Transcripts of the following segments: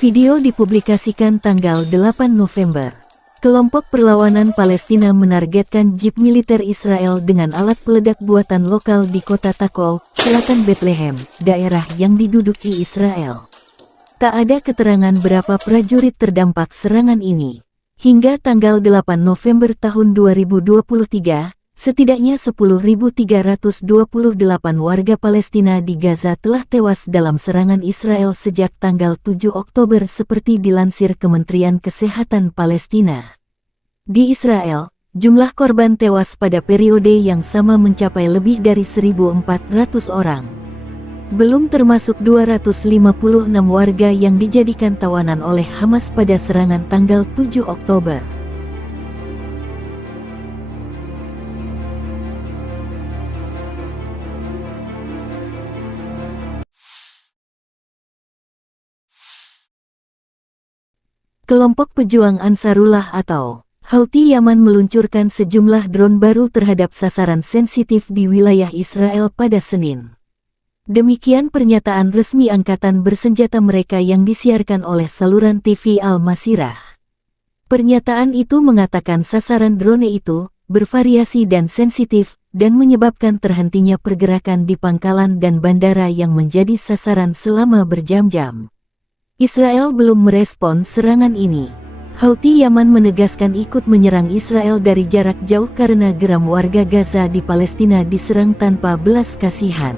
Video dipublikasikan tanggal 8 November. Kelompok perlawanan Palestina menargetkan jeep militer Israel dengan alat peledak buatan lokal di kota Takol, selatan Bethlehem, daerah yang diduduki Israel. Tak ada keterangan berapa prajurit terdampak serangan ini. Hingga tanggal 8 November tahun 2023, setidaknya 10.328 warga Palestina di Gaza telah tewas dalam serangan Israel sejak tanggal 7 Oktober seperti dilansir Kementerian Kesehatan Palestina. Di Israel, jumlah korban tewas pada periode yang sama mencapai lebih dari 1.400 orang. Belum termasuk 256 warga yang dijadikan tawanan oleh Hamas pada serangan tanggal 7 Oktober. Kelompok pejuang Ansarullah atau Houthi Yaman meluncurkan sejumlah drone baru terhadap sasaran sensitif di wilayah Israel pada Senin. Demikian pernyataan resmi angkatan bersenjata mereka yang disiarkan oleh saluran TV Al-Masirah. Pernyataan itu mengatakan sasaran drone itu bervariasi dan sensitif dan menyebabkan terhentinya pergerakan di pangkalan dan bandara yang menjadi sasaran selama berjam-jam. Israel belum merespon serangan ini. Houthi Yaman menegaskan ikut menyerang Israel dari jarak jauh karena geram warga Gaza di Palestina diserang tanpa belas kasihan.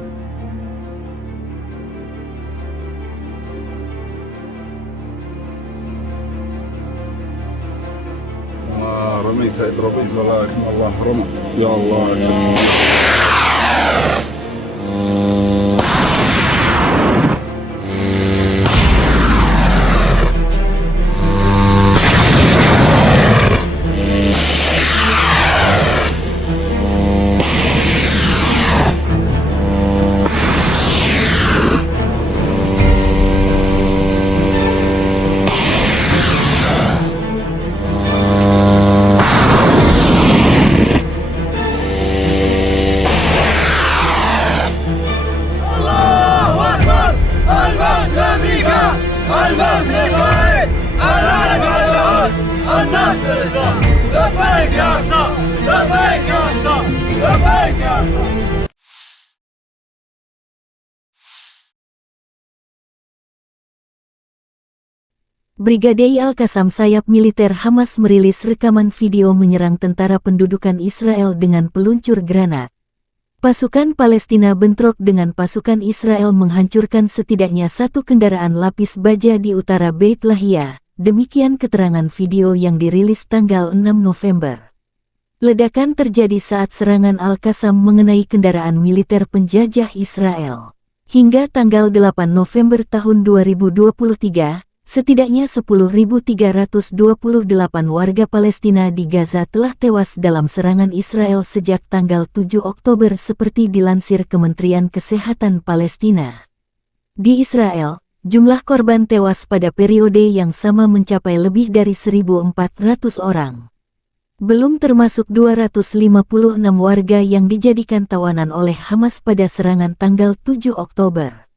Brigade Al-Qassam sayap militer Hamas merilis rekaman video menyerang tentara pendudukan Israel dengan peluncur granat. Pasukan Palestina bentrok dengan pasukan Israel menghancurkan setidaknya satu kendaraan lapis baja di utara Beit Lahia, demikian keterangan video yang dirilis tanggal 6 November. Ledakan terjadi saat serangan Al-Qassam mengenai kendaraan militer penjajah Israel. Hingga tanggal 8 November tahun 2023, setidaknya 10.328 warga Palestina di Gaza telah tewas dalam serangan Israel sejak tanggal 7 Oktober seperti dilansir Kementerian Kesehatan Palestina. Di Israel, jumlah korban tewas pada periode yang sama mencapai lebih dari 1.400 orang. Belum termasuk 256 warga yang dijadikan tawanan oleh Hamas pada serangan tanggal 7 Oktober.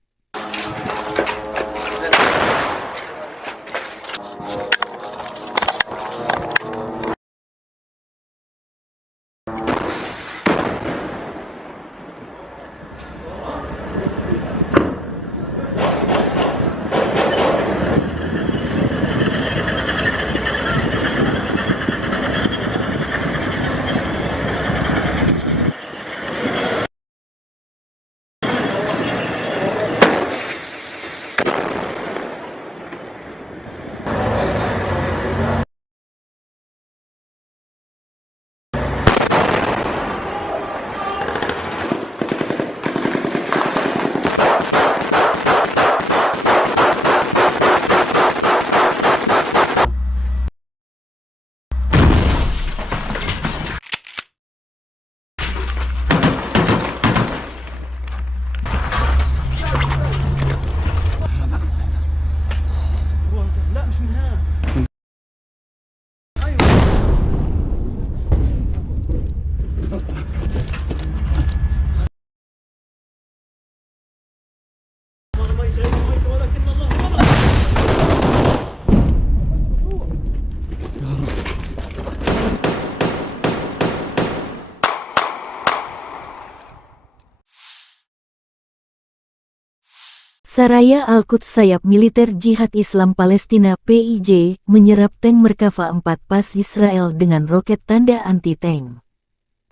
Saraya Al-Quds, sayap militer Jihad Islam Palestina PIJ, menyerap tank Merkava 4 pas Israel dengan roket tanda anti-tank.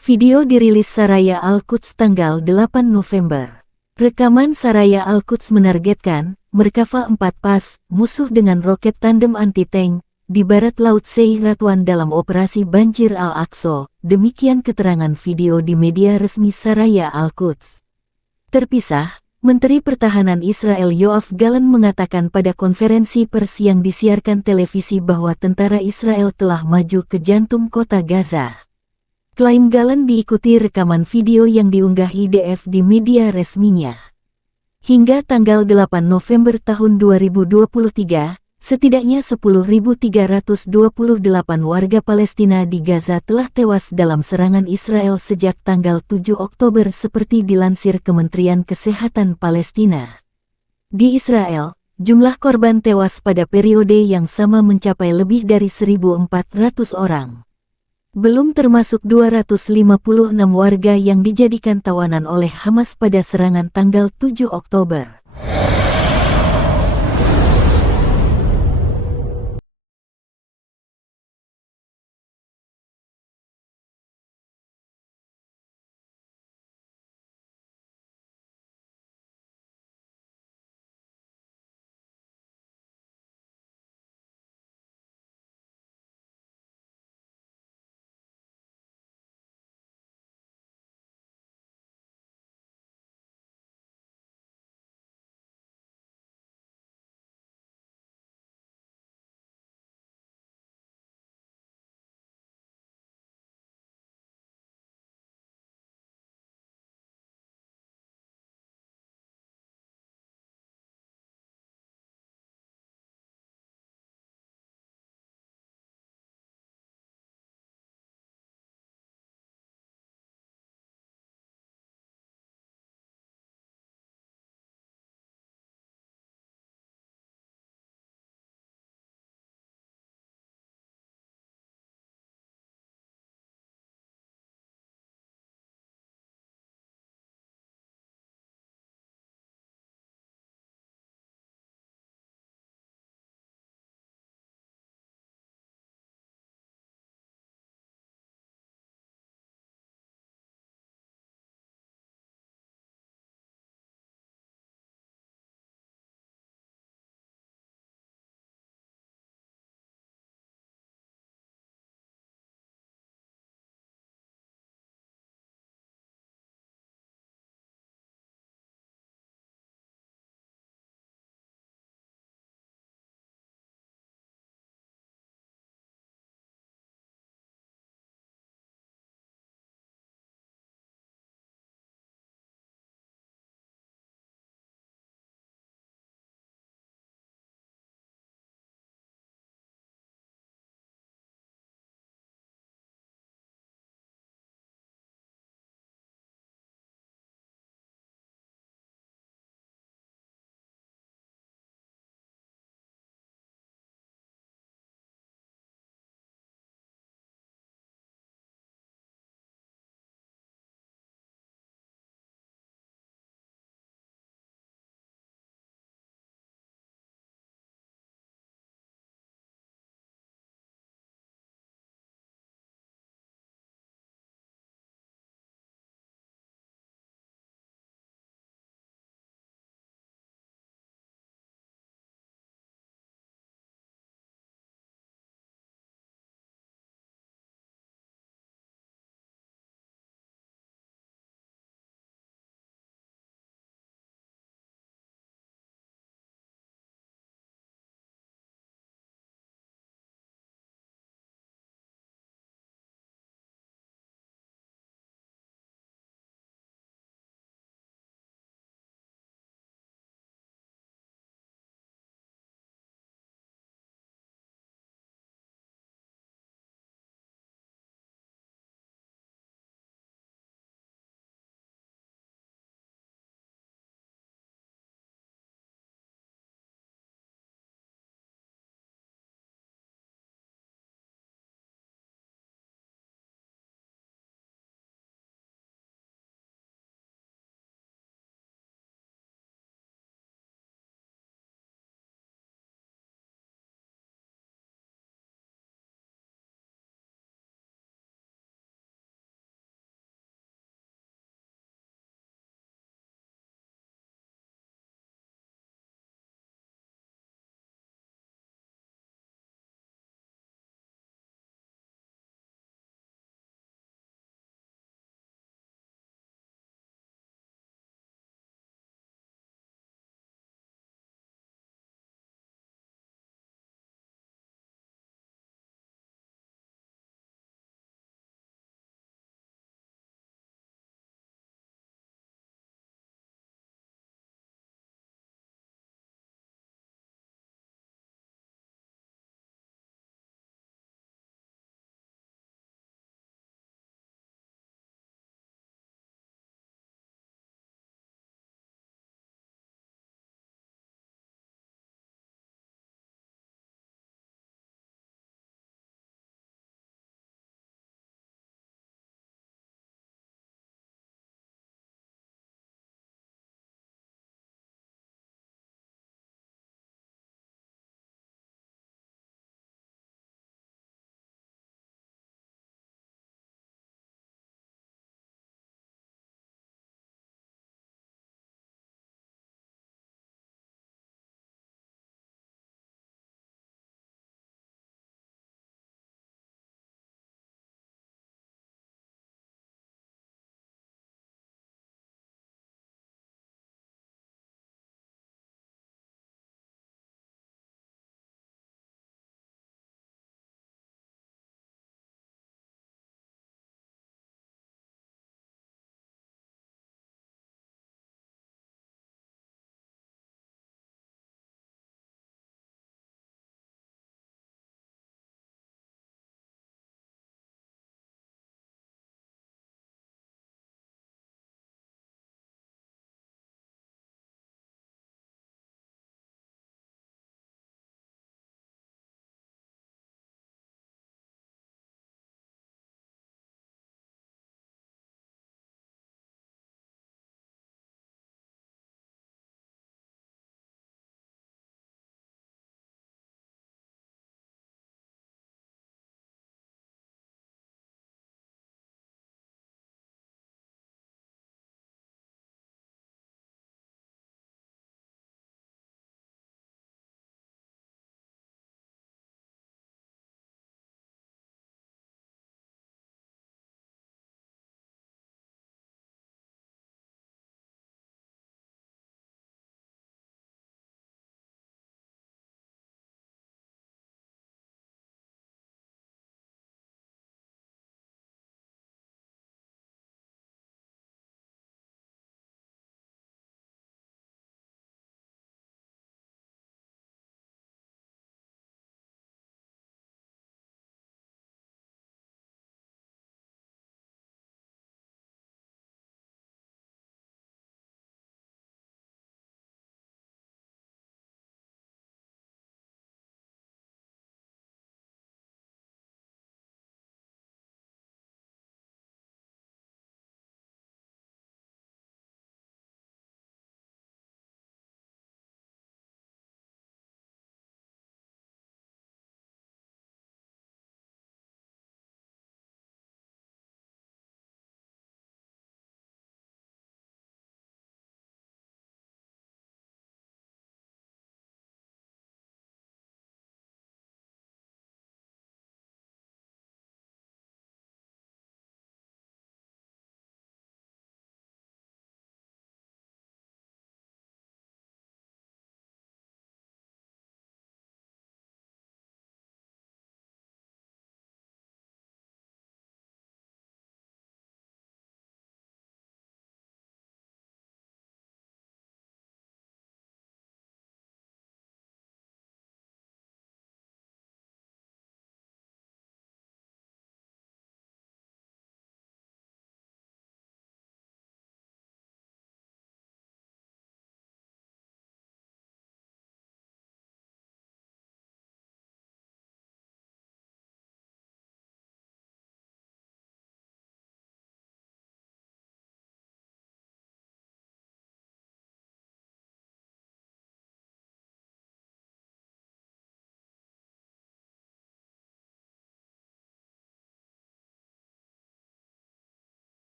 Video dirilis Saraya Al-Quds tanggal 8 November. Rekaman Saraya Al-Quds menargetkan Merkava 4 pas musuh dengan roket tandem anti-tank di barat laut Seir Ratwan dalam operasi Banjir Al-Aqsa. Demikian keterangan video di media resmi Saraya Al-Quds. Terpisah, Menteri Pertahanan Israel Yoav Gallant mengatakan pada konferensi pers yang disiarkan televisi bahwa tentara Israel telah maju ke jantung kota Gaza. Klaim Gallant diikuti rekaman video yang diunggah IDF di media resminya. Hingga tanggal 8 November tahun 2023, setidaknya 10.328 warga Palestina di Gaza telah tewas dalam serangan Israel sejak tanggal 7 Oktober seperti dilansir Kementerian Kesehatan Palestina. Di Israel, jumlah korban tewas pada periode yang sama mencapai lebih dari 1.400 orang. Belum termasuk 256 warga yang dijadikan tawanan oleh Hamas pada serangan tanggal 7 Oktober.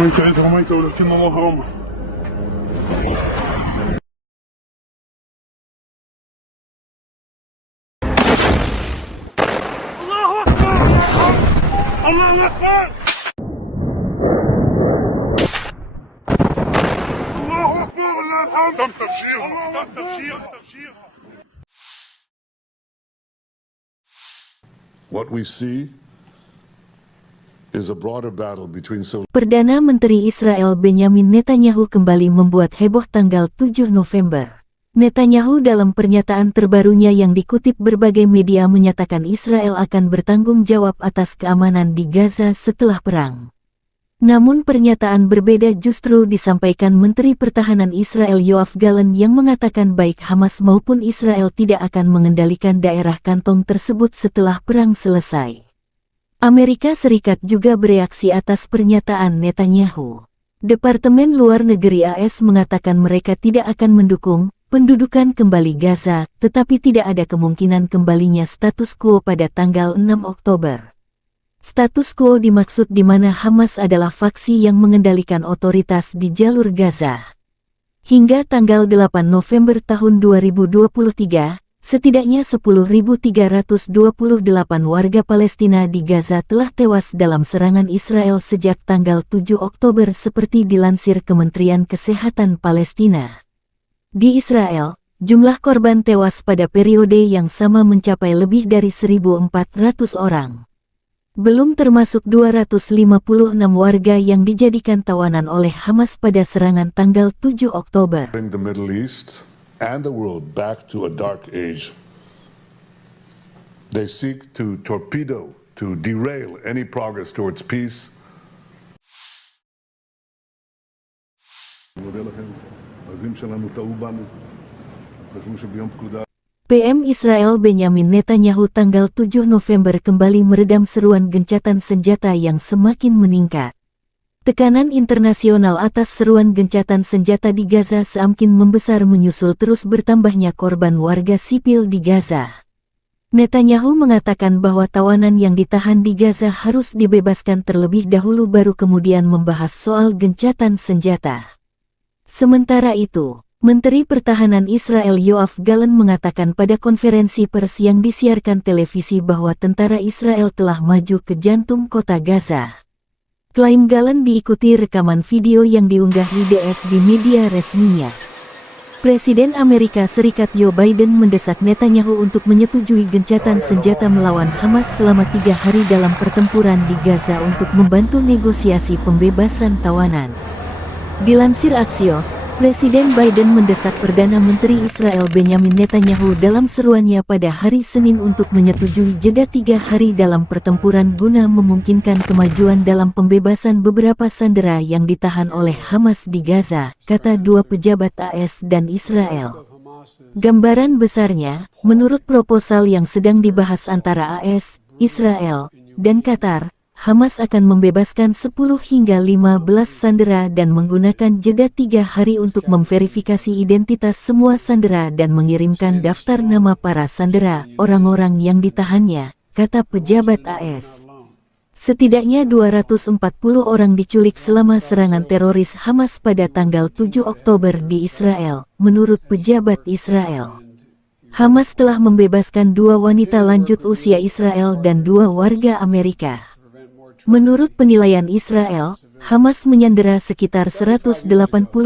رميت ولكن الله رمى. الله أكبر. الله أكبر. الله أكبر. ولله الحمد. تم تفجير. What we see is a broader battle between civil. Perdana Menteri Israel Benyamin Netanyahu kembali membuat heboh tanggal 7 November. Netanyahu dalam pernyataan terbarunya yang dikutip berbagai media menyatakan Israel akan bertanggung jawab atas keamanan di Gaza setelah perang. Namun pernyataan berbeda justru disampaikan Menteri Pertahanan Israel Yoav Gallant yang mengatakan baik Hamas maupun Israel tidak akan mengendalikan daerah kantong tersebut setelah perang selesai. Amerika Serikat juga bereaksi atas pernyataan Netanyahu. Departemen Luar Negeri AS mengatakan mereka tidak akan mendukung pendudukan kembali Gaza, tetapi tidak ada kemungkinan kembalinya status quo pada tanggal 6 Oktober. Status quo dimaksud di mana Hamas adalah faksi yang mengendalikan otoritas di jalur Gaza. Hingga tanggal 8 November tahun 2023, setidaknya 10.328 warga Palestina di Gaza telah tewas dalam serangan Israel sejak tanggal 7 Oktober seperti dilansir Kementerian Kesehatan Palestina. Di Israel, jumlah korban tewas pada periode yang sama mencapai lebih dari 1.400 orang. Belum termasuk 256 warga yang dijadikan tawanan oleh Hamas pada serangan tanggal 7 Oktober. Bring the Middle East and the world back to a dark age. They seek to torpedo, to derail any progress towards peace. PM Israel Benyamin Netanyahu tanggal 7 November kembali meredam seruan gencatan senjata yang semakin meningkat. Tekanan internasional atas seruan gencatan senjata di Gaza semakin membesar menyusul terus bertambahnya korban warga sipil di Gaza. Netanyahu mengatakan bahwa tawanan yang ditahan di Gaza harus dibebaskan terlebih dahulu baru kemudian membahas soal gencatan senjata. Sementara itu, Menteri Pertahanan Israel Yoav Gallant mengatakan pada konferensi pers yang disiarkan televisi bahwa tentara Israel telah maju ke jantung kota Gaza. Klaim Gallant diikuti rekaman video yang diunggah IDF di media resminya. Presiden Amerika Serikat Joe Biden mendesak Netanyahu untuk menyetujui gencatan senjata melawan Hamas selama 3 hari dalam pertempuran di Gaza untuk membantu negosiasi pembebasan tawanan. Dilansir Axios, Presiden Biden mendesak Perdana Menteri Israel Benyamin Netanyahu dalam seruannya pada hari Senin untuk menyetujui jeda 3 hari dalam pertempuran guna memungkinkan kemajuan dalam pembebasan beberapa sandera yang ditahan oleh Hamas di Gaza, kata dua pejabat AS dan Israel. Gambaran besarnya, menurut proposal yang sedang dibahas antara AS, Israel, dan Qatar, Hamas akan membebaskan 10 hingga 15 sandera dan menggunakan jeda 3 hari untuk memverifikasi identitas semua sandera dan mengirimkan daftar nama para sandera, orang-orang yang ditahannya, kata pejabat AS. Setidaknya 240 orang diculik selama serangan teroris Hamas pada tanggal 7 Oktober di Israel, menurut pejabat Israel. Hamas telah membebaskan 2 wanita lanjut usia Israel dan 2 warga Amerika. Menurut penilaian Israel, Hamas menyandera sekitar 180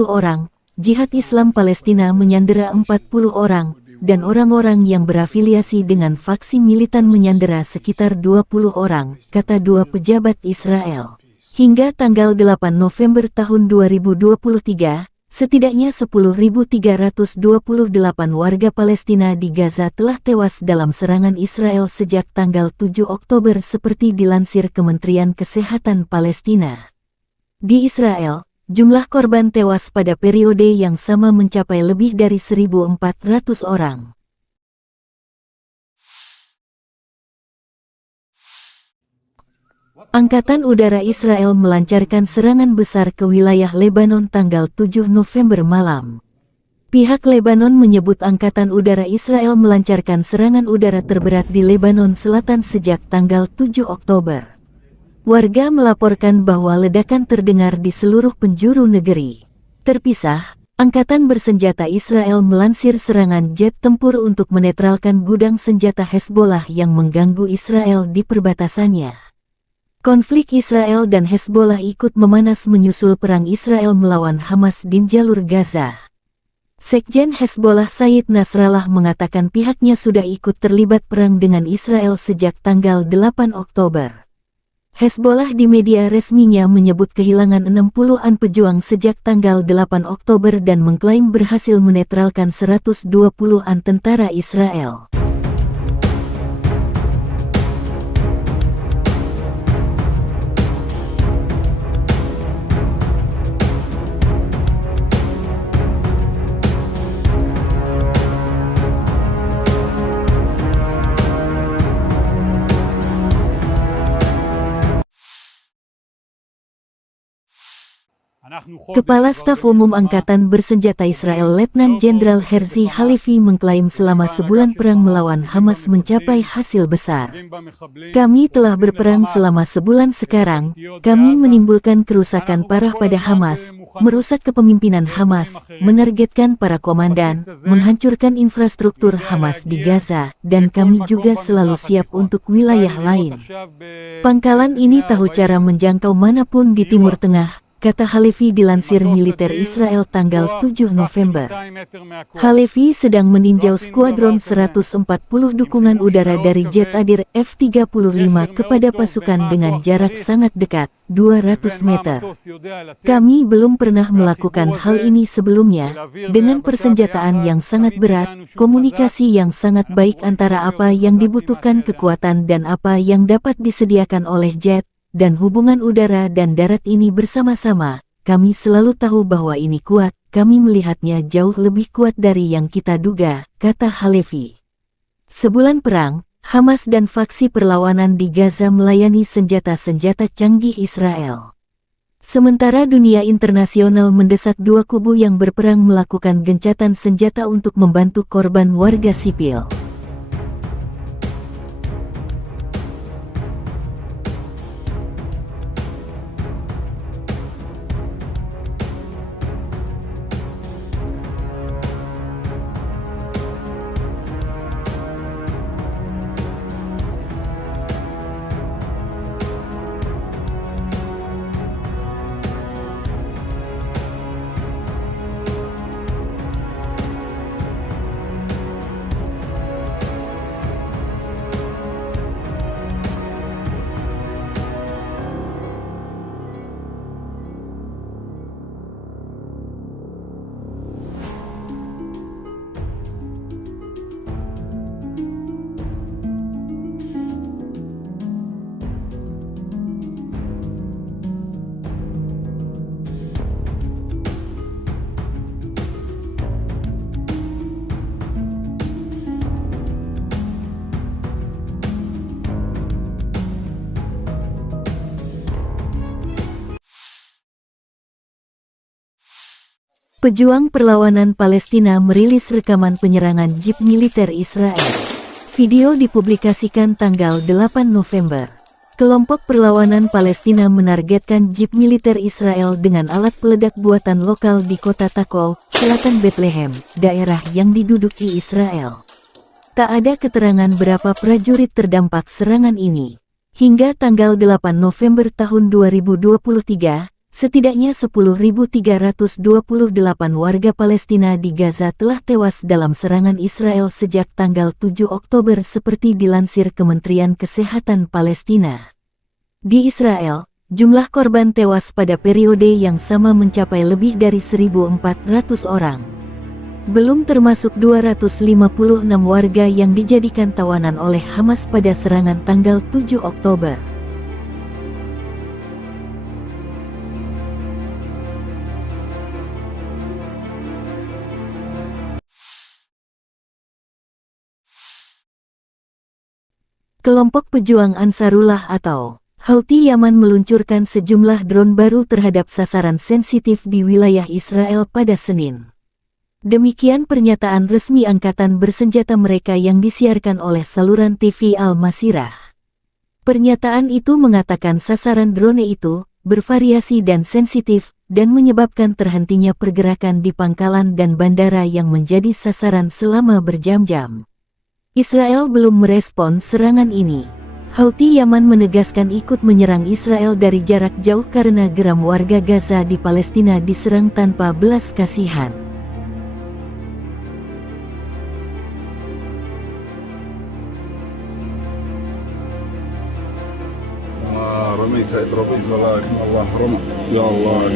orang, Jihad Islam Palestina menyandera 40 orang, dan orang-orang yang berafiliasi dengan faksi militan menyandera sekitar 20 orang, kata dua pejabat Israel. Hingga tanggal 8 November tahun 2023, setidaknya 10.328 warga Palestina di Gaza telah tewas dalam serangan Israel sejak tanggal 7 Oktober seperti dilansir Kementerian Kesehatan Palestina. Di Israel, jumlah korban tewas pada periode yang sama mencapai lebih dari 1.400 orang. Angkatan Udara Israel melancarkan serangan besar ke wilayah Lebanon tanggal 7 November malam. Pihak Lebanon menyebut Angkatan Udara Israel melancarkan serangan udara terberat di Lebanon Selatan sejak tanggal 7 Oktober. Warga melaporkan bahwa ledakan terdengar di seluruh penjuru negeri. Terpisah, Angkatan Bersenjata Israel melansir serangan jet tempur untuk menetralkan gudang senjata Hezbollah yang mengganggu Israel di perbatasannya. Konflik Israel dan Hezbollah ikut memanas menyusul perang Israel melawan Hamas di jalur Gaza. Sekjen Hezbollah Said Nasrallah mengatakan pihaknya sudah ikut terlibat perang dengan Israel sejak tanggal 8 Oktober. Hezbollah di media resminya menyebut kehilangan 60-an pejuang sejak tanggal 8 Oktober dan mengklaim berhasil menetralkan 120-an tentara Israel. Kepala Staf Umum Angkatan Bersenjata Israel Letnan Jenderal Herzi Halevi mengklaim selama sebulan perang melawan Hamas mencapai hasil besar. Kami telah berperang selama sebulan sekarang, kami menimbulkan kerusakan parah pada Hamas, merusak kepemimpinan Hamas, menargetkan para komandan, menghancurkan infrastruktur Hamas di Gaza, dan kami juga selalu siap untuk wilayah lain. Pangkalan ini tahu cara menjangkau manapun di Timur Tengah, kata Halevi dilansir militer Israel tanggal 7 November. Halevi sedang meninjau skuadron 140 dukungan udara dari jet Adir F-35 kepada pasukan dengan jarak sangat dekat, 200 meter. Kami belum pernah melakukan hal ini sebelumnya, dengan persenjataan yang sangat berat, komunikasi yang sangat baik antara apa yang dibutuhkan kekuatan dan apa yang dapat disediakan oleh jet, dan hubungan udara dan darat ini bersama-sama, kami selalu tahu bahwa ini kuat, kami melihatnya jauh lebih kuat dari yang kita duga, kata Halevi. Sebulan perang, Hamas dan faksi perlawanan di Gaza melayani senjata-senjata canggih Israel. Sementara dunia internasional mendesak dua kubu yang berperang melakukan gencatan senjata untuk membantu korban warga sipil. Pejuang perlawanan Palestina merilis rekaman penyerangan jeep militer Israel. Video dipublikasikan tanggal 8 November. Kelompok perlawanan Palestina menargetkan jeep militer Israel dengan alat peledak buatan lokal di kota Takol, selatan Bethlehem, daerah yang diduduki Israel. Tak ada keterangan berapa prajurit terdampak serangan ini. Hingga tanggal 8 November tahun 2023, setidaknya 10.328 warga Palestina di Gaza telah tewas dalam serangan Israel sejak tanggal 7 Oktober seperti dilansir Kementerian Kesehatan Palestina. Di Israel, jumlah korban tewas pada periode yang sama mencapai lebih dari 1.400 orang. Belum termasuk 256 warga yang dijadikan tawanan oleh Hamas pada serangan tanggal 7 Oktober. Kelompok pejuang Ansarullah atau Houthi Yaman meluncurkan sejumlah drone baru terhadap sasaran sensitif di wilayah Israel pada Senin. Demikian pernyataan resmi angkatan bersenjata mereka yang disiarkan oleh saluran TV Al-Masirah. Pernyataan itu mengatakan sasaran drone itu bervariasi dan sensitif dan menyebabkan terhentinya pergerakan di pangkalan dan bandara yang menjadi sasaran selama berjam-jam. Israel belum merespon serangan ini. Houthi Yaman menegaskan ikut menyerang Israel dari jarak jauh karena geram warga Gaza di Palestina diserang tanpa belas kasihan. رميتها اضرب باذن الله لكن الله رمى يا الله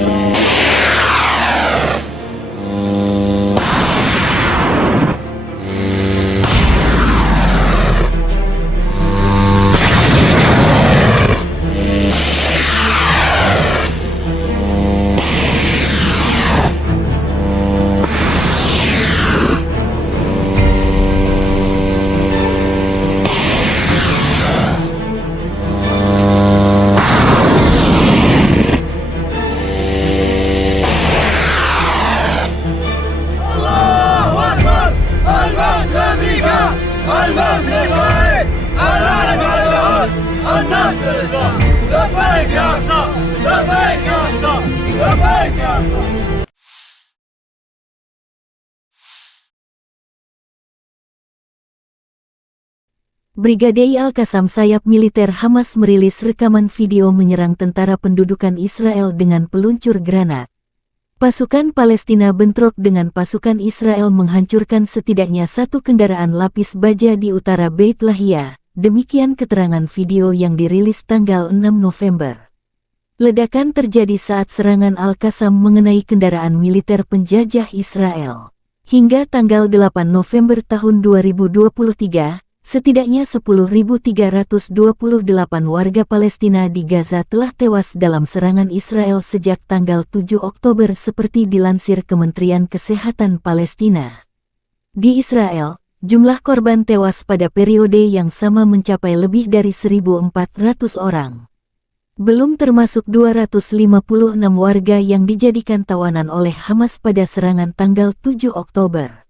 الموت لإسرائيل العالم على اليهود النصر للإسلام لبيك يا أقصى لبيك يا أقصى لبيك يا أقصى. Brigade Al-Qassam sayap militer Hamas merilis rekaman video menyerang tentara pendudukan Israel dengan peluncur granat. Pasukan Palestina bentrok dengan pasukan Israel menghancurkan setidaknya satu kendaraan lapis baja di utara Beit Lahia, demikian keterangan video yang dirilis tanggal 6 November. Ledakan terjadi saat serangan Al-Qassam mengenai kendaraan militer penjajah Israel. Hingga tanggal 8 November tahun 2023, setidaknya 10.328 warga Palestina di Gaza telah tewas dalam serangan Israel sejak tanggal 7 Oktober seperti dilansir Kementerian Kesehatan Palestina. Di Israel, jumlah korban tewas pada periode yang sama mencapai lebih dari 1.400 orang. Belum termasuk 256 warga yang dijadikan tawanan oleh Hamas pada serangan tanggal 7 Oktober.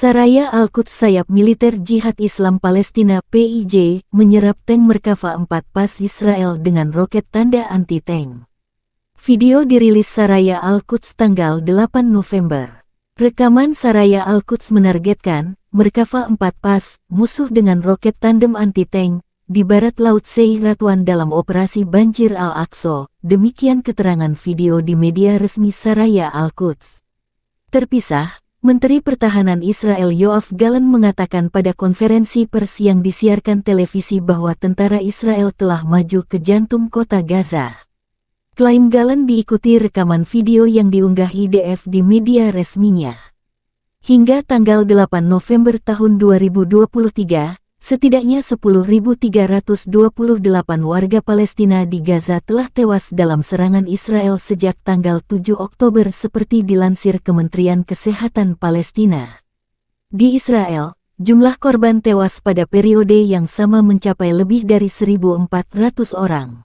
Saraya Al-Quds sayap militer Jihad Islam Palestina PIJ menyerap tank Merkava 4 pas Israel dengan roket tanda anti-tank. Video dirilis Saraya Al-Quds tanggal 8 November. Rekaman Saraya Al-Quds menargetkan Merkava 4 pas musuh dengan roket tandem anti-tank di barat laut Seir Ratwan dalam operasi Banjir Al-Aqsa, demikian keterangan video di media resmi Saraya Al-Quds. Terpisah, Menteri Pertahanan Israel Yoav Gallant mengatakan pada konferensi pers yang disiarkan televisi bahwa tentara Israel telah maju ke jantung kota Gaza. Klaim Gallant diikuti rekaman video yang diunggah IDF di media resminya. Hingga tanggal 8 November tahun 2023, setidaknya 10.328 warga Palestina di Gaza telah tewas dalam serangan Israel sejak tanggal 7 Oktober seperti dilansir Kementerian Kesehatan Palestina. Di Israel, jumlah korban tewas pada periode yang sama mencapai lebih dari 1.400 orang.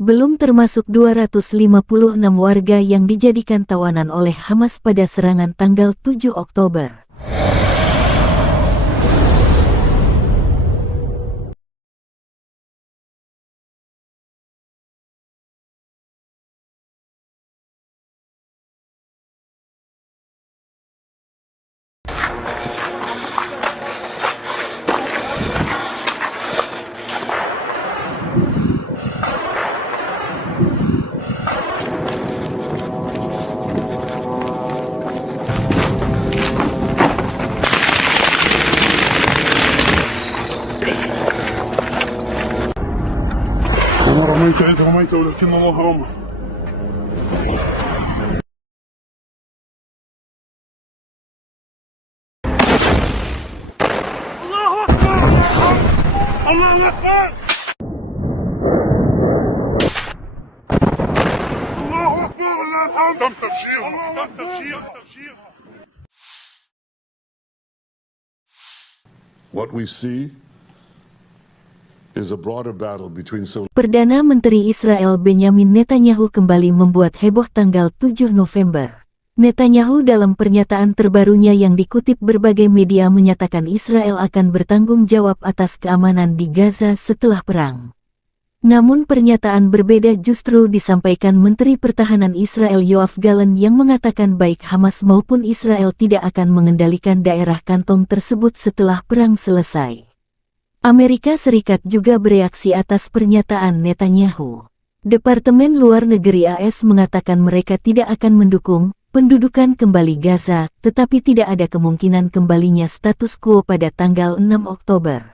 Belum termasuk 256 warga yang dijadikan tawanan oleh Hamas pada serangan tanggal 7 Oktober. وما رميت إذ رميت ولكن الله رمى. الله أكبر الله أكبر الله أكبر ولله الحمد. تم تفجيرها تم تفجيرها. What we see is a broader battle between civil. Perdana Menteri Israel Benyamin Netanyahu kembali membuat heboh tanggal 7 November. Netanyahu dalam pernyataan terbarunya yang dikutip berbagai media menyatakan Israel akan bertanggung jawab atas keamanan di Gaza setelah perang. Namun pernyataan berbeda justru disampaikan Menteri Pertahanan Israel Yoav Gallant yang mengatakan baik Hamas maupun Israel tidak akan mengendalikan daerah kantong tersebut setelah perang selesai. Amerika Serikat juga bereaksi atas pernyataan Netanyahu. Departemen Luar Negeri AS mengatakan mereka tidak akan mendukung pendudukan kembali Gaza, tetapi tidak ada kemungkinan kembalinya status quo pada tanggal 6 Oktober.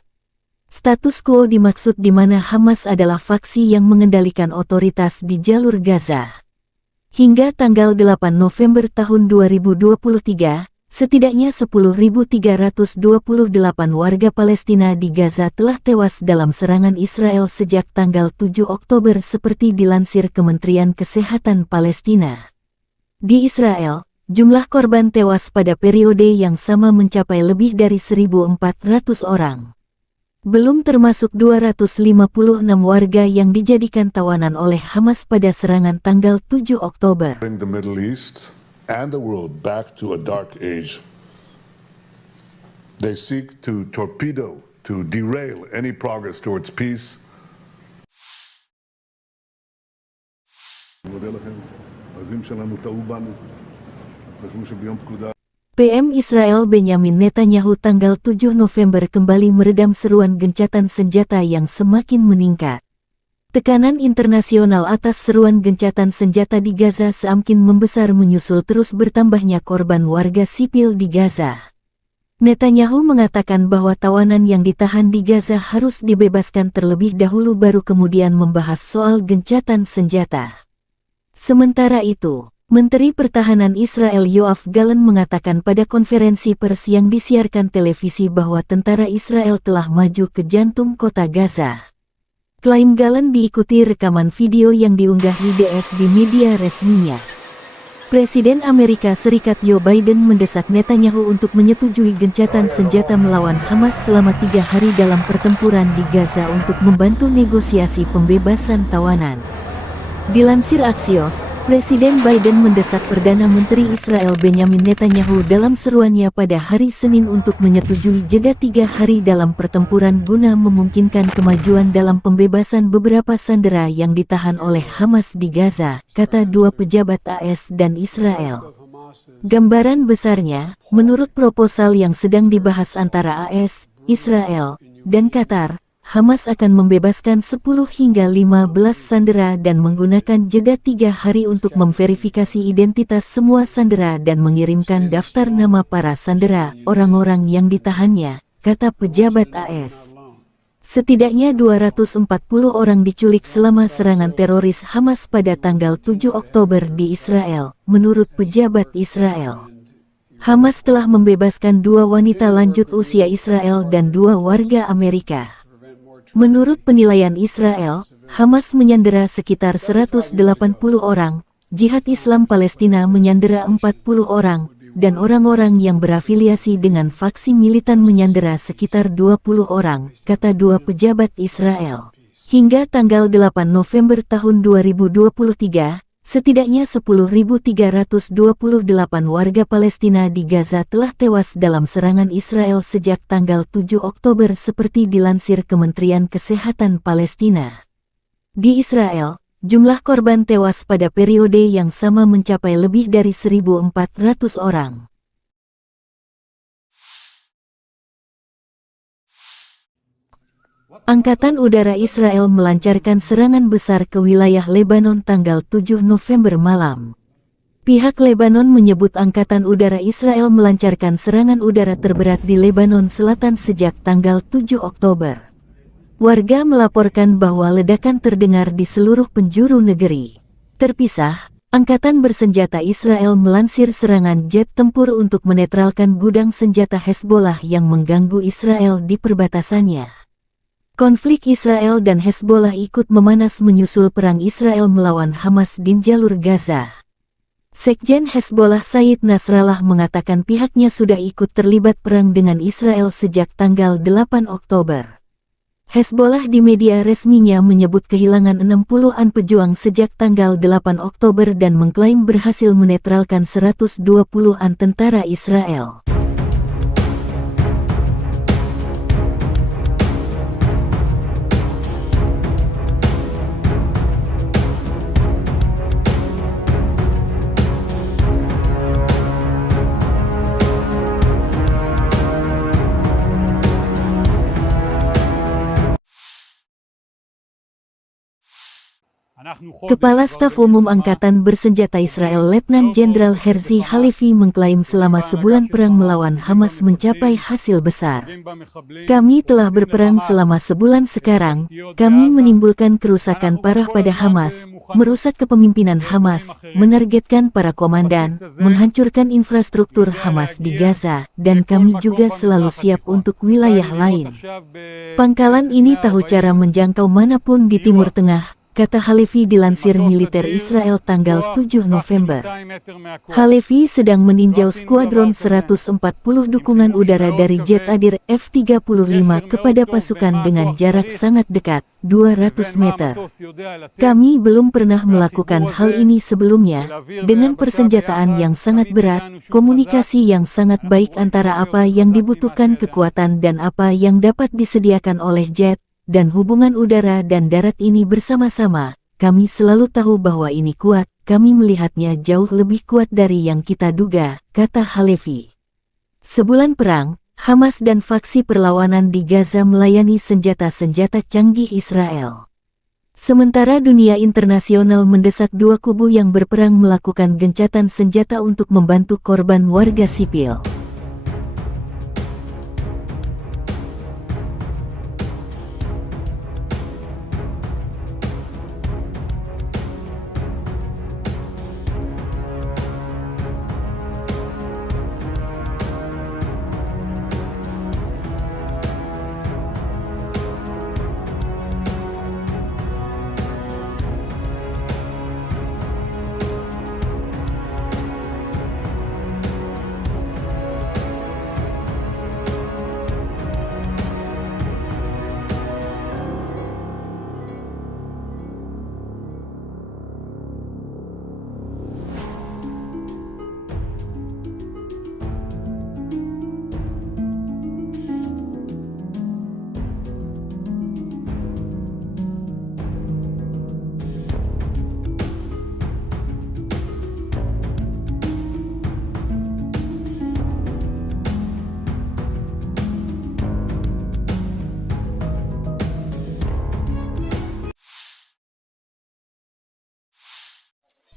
Status quo dimaksud di mana Hamas adalah faksi yang mengendalikan otoritas di jalur Gaza. Hingga tanggal 8 November tahun 2023, setidaknya 10.328 warga Palestina di Gaza telah tewas dalam serangan Israel sejak tanggal 7 Oktober seperti dilansir Kementerian Kesehatan Palestina. Di Israel, jumlah korban tewas pada periode yang sama mencapai lebih dari 1.400 orang. Belum termasuk 256 warga yang dijadikan tawanan oleh Hamas pada serangan tanggal 7 Oktober. Bring the Middle East and the world back to a dark age. They seek to torpedo, to derail any progress towards peace. PM Israel Benyamin Netanyahu tanggal 7 November kembali meredam seruan gencatan senjata yang semakin meningkat. Tekanan internasional atas seruan gencatan senjata di Gaza semakin membesar menyusul terus bertambahnya korban warga sipil di Gaza. Netanyahu mengatakan bahwa tawanan yang ditahan di Gaza harus dibebaskan terlebih dahulu baru kemudian membahas soal gencatan senjata. Sementara itu, Menteri Pertahanan Israel Yoav Gallant mengatakan pada konferensi pers yang disiarkan televisi bahwa tentara Israel telah maju ke jantung kota Gaza. Klaim Gallant diikuti rekaman video yang diunggah IDF di media resminya. Presiden Amerika Serikat Joe Biden mendesak Netanyahu untuk menyetujui gencatan senjata melawan Hamas selama 3 hari dalam pertempuran di Gaza untuk membantu negosiasi pembebasan tawanan. Dilansir Axios, Presiden Biden mendesak Perdana Menteri Israel Benyamin Netanyahu dalam seruannya pada hari Senin untuk menyetujui jeda 3 hari dalam pertempuran guna memungkinkan kemajuan dalam pembebasan beberapa sandera yang ditahan oleh Hamas di Gaza, kata dua pejabat AS dan Israel. Gambaran besarnya, menurut proposal yang sedang dibahas antara AS, Israel, dan Qatar, Hamas akan membebaskan 10 hingga 15 sandera dan menggunakan jeda 3 hari untuk memverifikasi identitas semua sandera dan mengirimkan daftar nama para sandera, orang-orang yang ditahannya, kata pejabat AS. Setidaknya 240 orang diculik selama serangan teroris Hamas pada tanggal 7 Oktober di Israel, menurut pejabat Israel. Hamas telah membebaskan 2 wanita lanjut usia Israel dan 2 warga Amerika. Menurut penilaian Israel, Hamas menyandera sekitar 180 orang, Jihad Islam Palestina menyandera 40 orang, dan orang-orang yang berafiliasi dengan faksi militan menyandera sekitar 20 orang, kata dua pejabat Israel. Hingga tanggal 8 November tahun 2023, setidaknya 10.328 warga Palestina di Gaza telah tewas dalam serangan Israel sejak tanggal 7 Oktober seperti dilansir Kementerian Kesehatan Palestina. Di Israel, jumlah korban tewas pada periode yang sama mencapai lebih dari 1.400 orang. Angkatan Udara Israel melancarkan serangan besar ke wilayah Lebanon tanggal 7 November malam. Pihak Lebanon menyebut Angkatan Udara Israel melancarkan serangan udara terberat di Lebanon Selatan sejak tanggal 7 Oktober. Warga melaporkan bahwa ledakan terdengar di seluruh penjuru negeri. Terpisah, Angkatan Bersenjata Israel melansir serangan jet tempur untuk menetralkan gudang senjata Hezbollah yang mengganggu Israel di perbatasannya. Konflik Israel dan Hezbollah ikut memanas menyusul perang Israel melawan Hamas di jalur Gaza. Sekjen Hezbollah Said Nasrallah mengatakan pihaknya sudah ikut terlibat perang dengan Israel sejak tanggal 8 Oktober. Hezbollah di media resminya menyebut kehilangan 60-an pejuang sejak tanggal 8 Oktober dan mengklaim berhasil menetralkan 120-an tentara Israel. Kepala Staf Umum Angkatan Bersenjata Israel Letnan Jenderal Herzi Halevi mengklaim selama sebulan perang melawan Hamas mencapai hasil besar. Kami telah berperang selama sebulan sekarang, kami menimbulkan kerusakan parah pada Hamas, merusak kepemimpinan Hamas, menargetkan para komandan, menghancurkan infrastruktur Hamas di Gaza, dan kami juga selalu siap untuk wilayah lain. Pangkalan ini tahu cara menjangkau manapun di Timur Tengah, kata Halevi dilansir militer Israel tanggal 7 November. Halevi sedang meninjau skuadron 140 dukungan udara dari jet Adir F-35 kepada pasukan dengan jarak sangat dekat, 200 meter. Kami belum pernah melakukan hal ini sebelumnya, dengan persenjataan yang sangat berat, komunikasi yang sangat baik antara apa yang dibutuhkan kekuatan dan apa yang dapat disediakan oleh jet, dan hubungan udara dan darat ini bersama-sama, kami selalu tahu bahwa ini kuat, kami melihatnya jauh lebih kuat dari yang kita duga, kata Halevi. Sebulan perang, Hamas dan faksi perlawanan di Gaza melayani senjata-senjata canggih Israel. Sementara dunia internasional mendesak dua kubu yang berperang melakukan gencatan senjata untuk membantu korban warga sipil.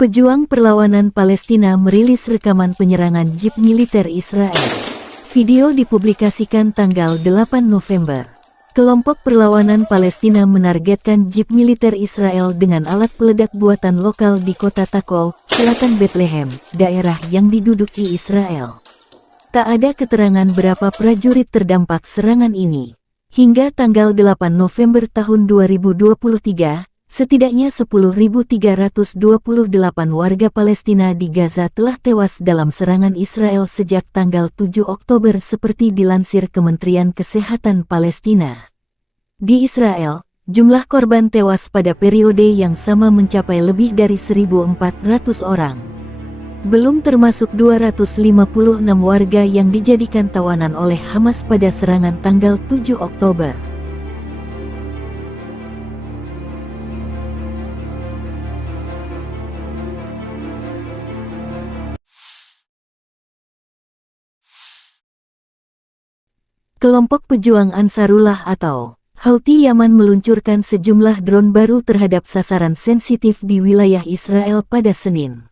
Pejuang perlawanan Palestina merilis rekaman penyerangan jeep militer Israel. Video dipublikasikan tanggal 8 November. Kelompok perlawanan Palestina menargetkan jeep militer Israel dengan alat peledak buatan lokal di kota Takol, selatan Bethlehem, daerah yang diduduki Israel. Tak ada keterangan berapa prajurit terdampak serangan ini. Hingga tanggal 8 November tahun 2023, Setidaknya 10.328 warga Palestina di Gaza telah tewas dalam serangan Israel sejak tanggal 7 Oktober seperti dilansir Kementerian Kesehatan Palestina. Di Israel, jumlah korban tewas pada periode yang sama mencapai lebih dari 1.400 orang. Belum termasuk 256 warga yang dijadikan tawanan oleh Hamas pada serangan tanggal 7 Oktober. Kelompok pejuang Ansarullah atau Houthi Yaman meluncurkan sejumlah drone baru terhadap sasaran sensitif di wilayah Israel pada Senin.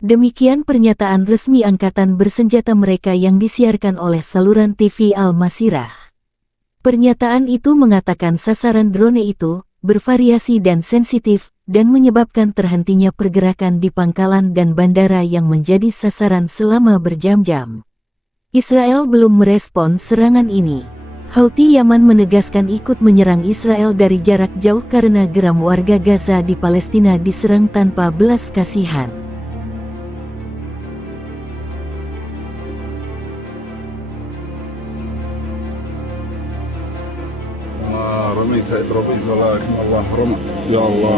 Demikian pernyataan resmi angkatan bersenjata mereka yang disiarkan oleh saluran TV Al-Masirah. Pernyataan itu mengatakan sasaran drone itu bervariasi dan sensitif dan menyebabkan terhentinya pergerakan di pangkalan dan bandara yang menjadi sasaran selama berjam-jam. Israel belum merespon serangan ini. Houthi Yaman menegaskan ikut menyerang Israel dari jarak jauh karena geram warga Gaza di Palestina diserang tanpa belas kasihan. رميت اضرب باذن الله لكن الله رمى يا الله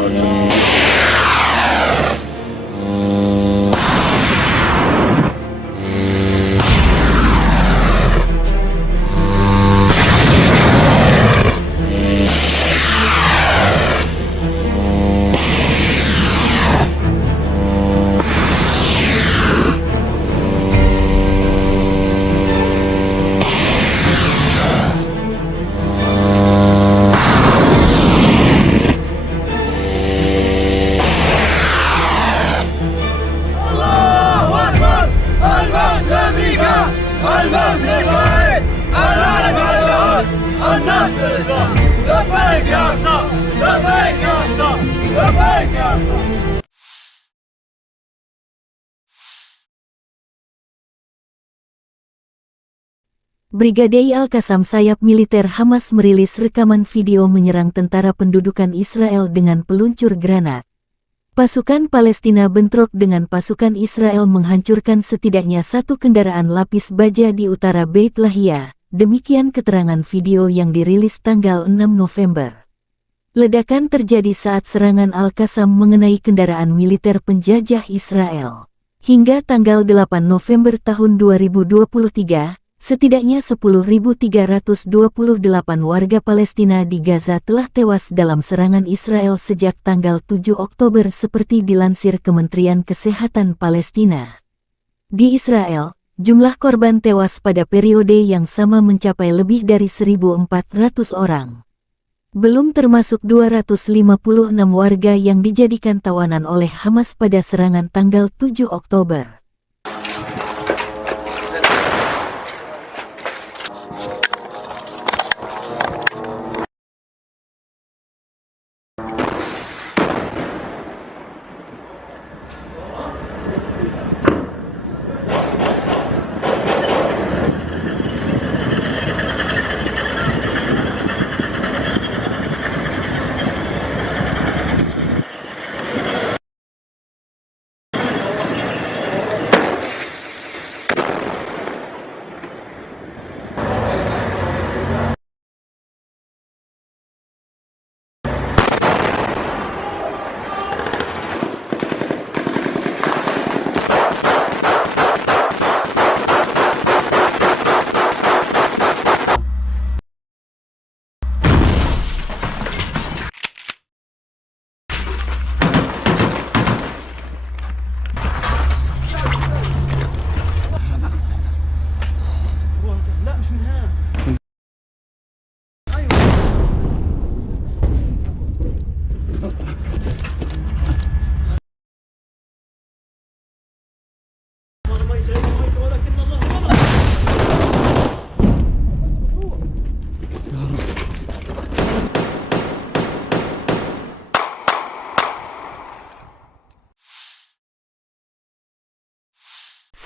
الموت لإسرائيل العنف على اليهود النصر للإسلام لبيك يا أقصى لبيك يا أقصى لبيك يا أقصى. Brigade Al-Qassam sayap militer Hamas merilis rekaman video menyerang tentara pendudukan Israel dengan peluncur granat. Pasukan Palestina bentrok dengan pasukan Israel menghancurkan setidaknya satu kendaraan lapis baja di utara Beit Lahia, demikian keterangan video yang dirilis tanggal 6 November. Ledakan terjadi saat serangan Al-Qassam mengenai kendaraan militer penjajah Israel. Hingga tanggal 8 November tahun 2023, setidaknya 10.328 warga Palestina di Gaza telah tewas dalam serangan Israel sejak tanggal 7 Oktober seperti dilansir Kementerian Kesehatan Palestina. Di Israel, jumlah korban tewas pada periode yang sama mencapai lebih dari 1.400 orang. Belum termasuk 256 warga yang dijadikan tawanan oleh Hamas pada serangan tanggal 7 Oktober.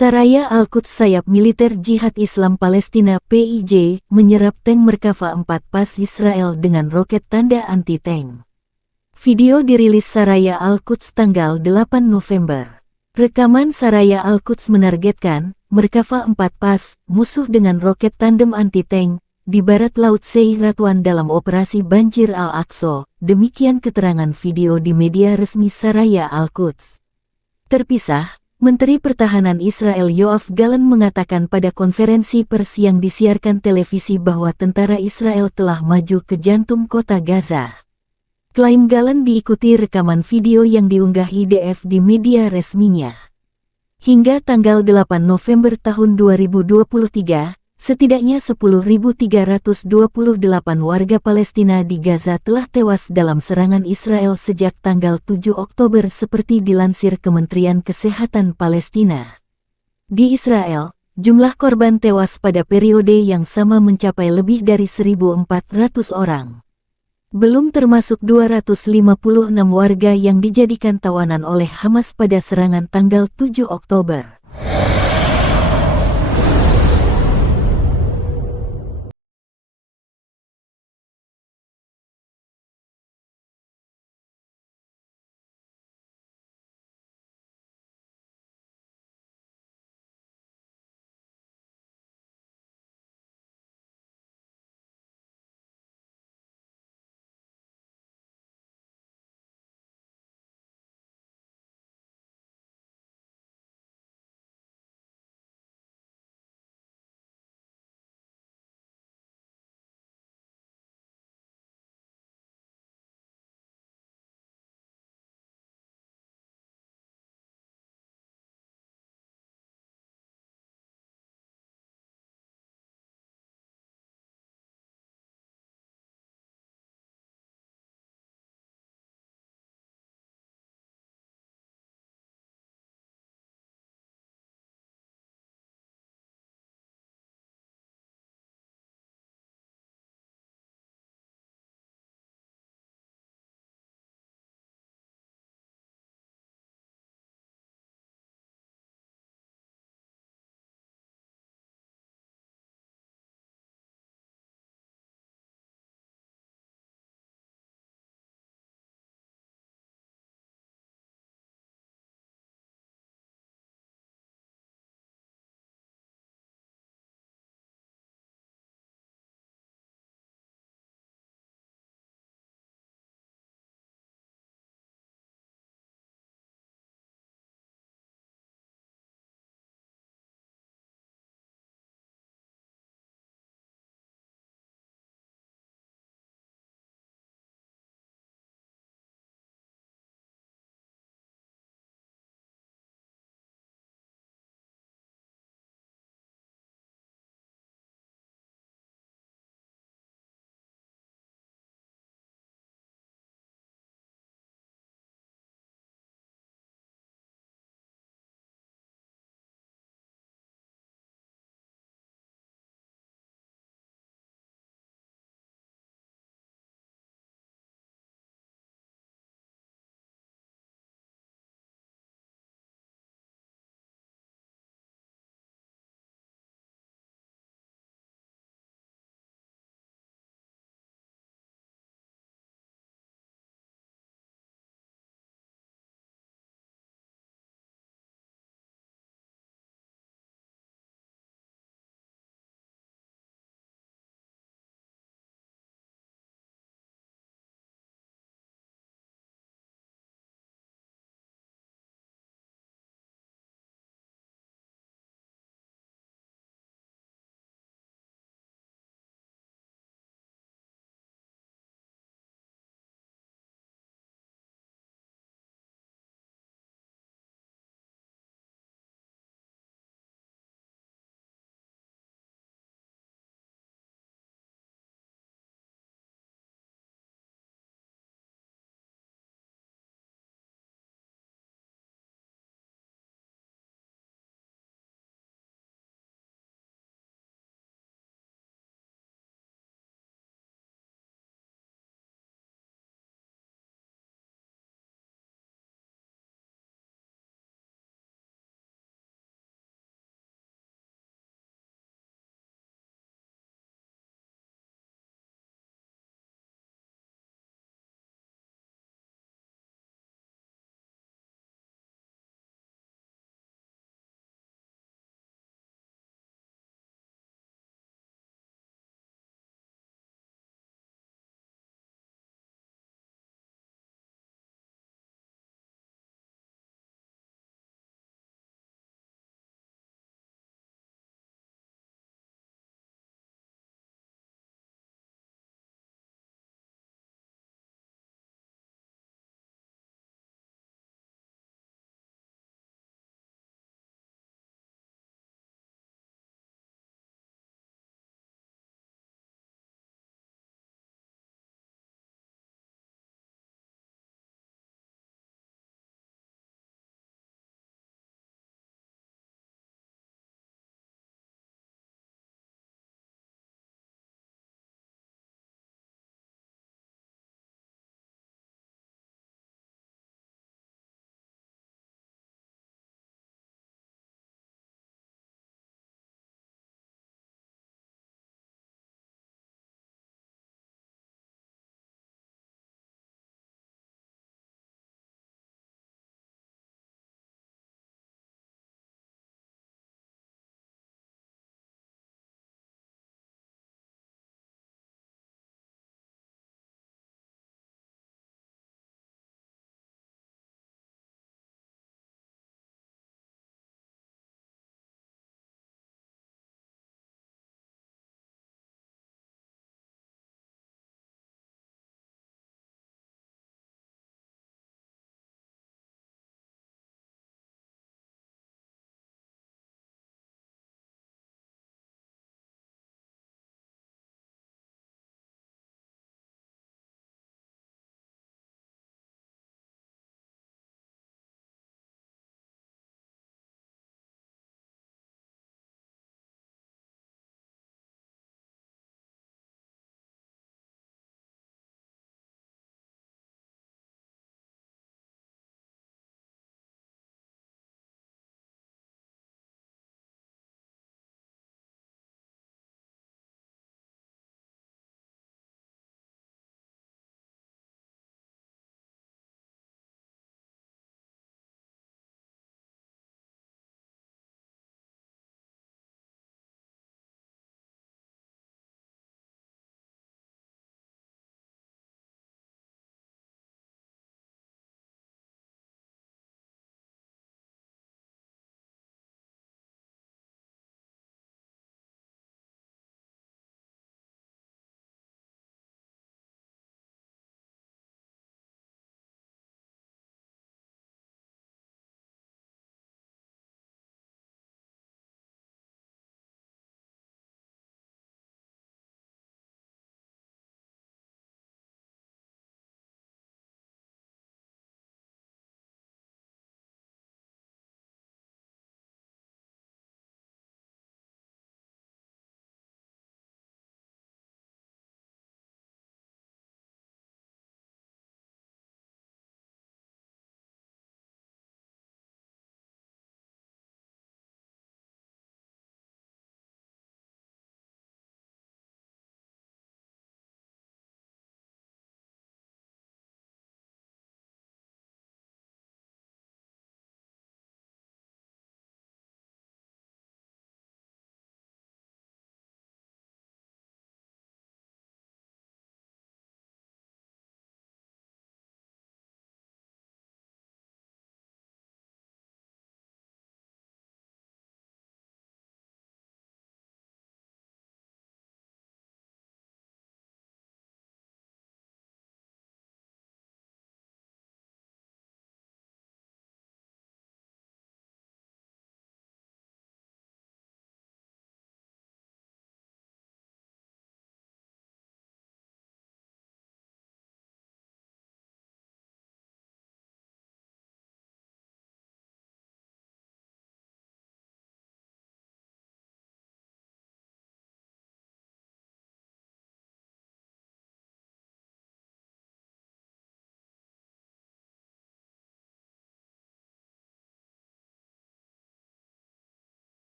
Saraya Al-Quds sayap militer Jihad Islam Palestina PIJ menyerap tank Merkava 4 pas Israel dengan roket tanda anti-tank. Video dirilis Saraya Al-Quds tanggal 8 November. Rekaman Saraya Al-Quds menargetkan Merkava 4 pas musuh dengan roket tandem anti-tank di barat laut Seiratwan dalam operasi Banjir Al-Aqsa. Demikian keterangan video di media resmi Saraya Al-Quds. Terpisah, Menteri Pertahanan Israel Yoav Gallant mengatakan pada konferensi pers yang disiarkan televisi bahwa tentara Israel telah maju ke jantung kota Gaza. Klaim Gallant diikuti rekaman video yang diunggah IDF di media resminya. Hingga tanggal 8 November tahun 2023, setidaknya 10.328 warga Palestina di Gaza telah tewas dalam serangan Israel sejak tanggal 7 Oktober seperti dilansir Kementerian Kesehatan Palestina. Di Israel, jumlah korban tewas pada periode yang sama mencapai lebih dari 1.400 orang. Belum termasuk 256 warga yang dijadikan tawanan oleh Hamas pada serangan tanggal 7 Oktober.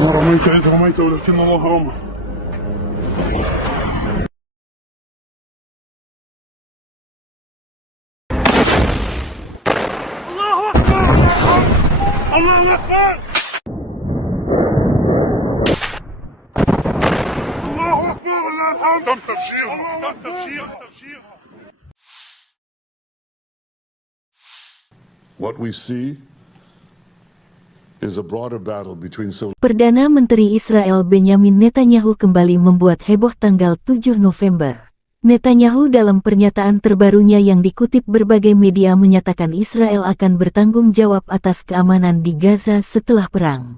أنا رميت إذ رميت ولكن الله رمى. الله أكبر. الله أكبر. الله أكبر ولله الحمد. تم تفجيرها. تم تفجيرها. What we see is a broader battle between civil Perdana Menteri Israel Benyamin Netanyahu kembali membuat heboh tanggal 7 November. Netanyahu dalam pernyataan terbarunya yang dikutip berbagai media menyatakan Israel akan bertanggung jawab atas keamanan di Gaza setelah perang.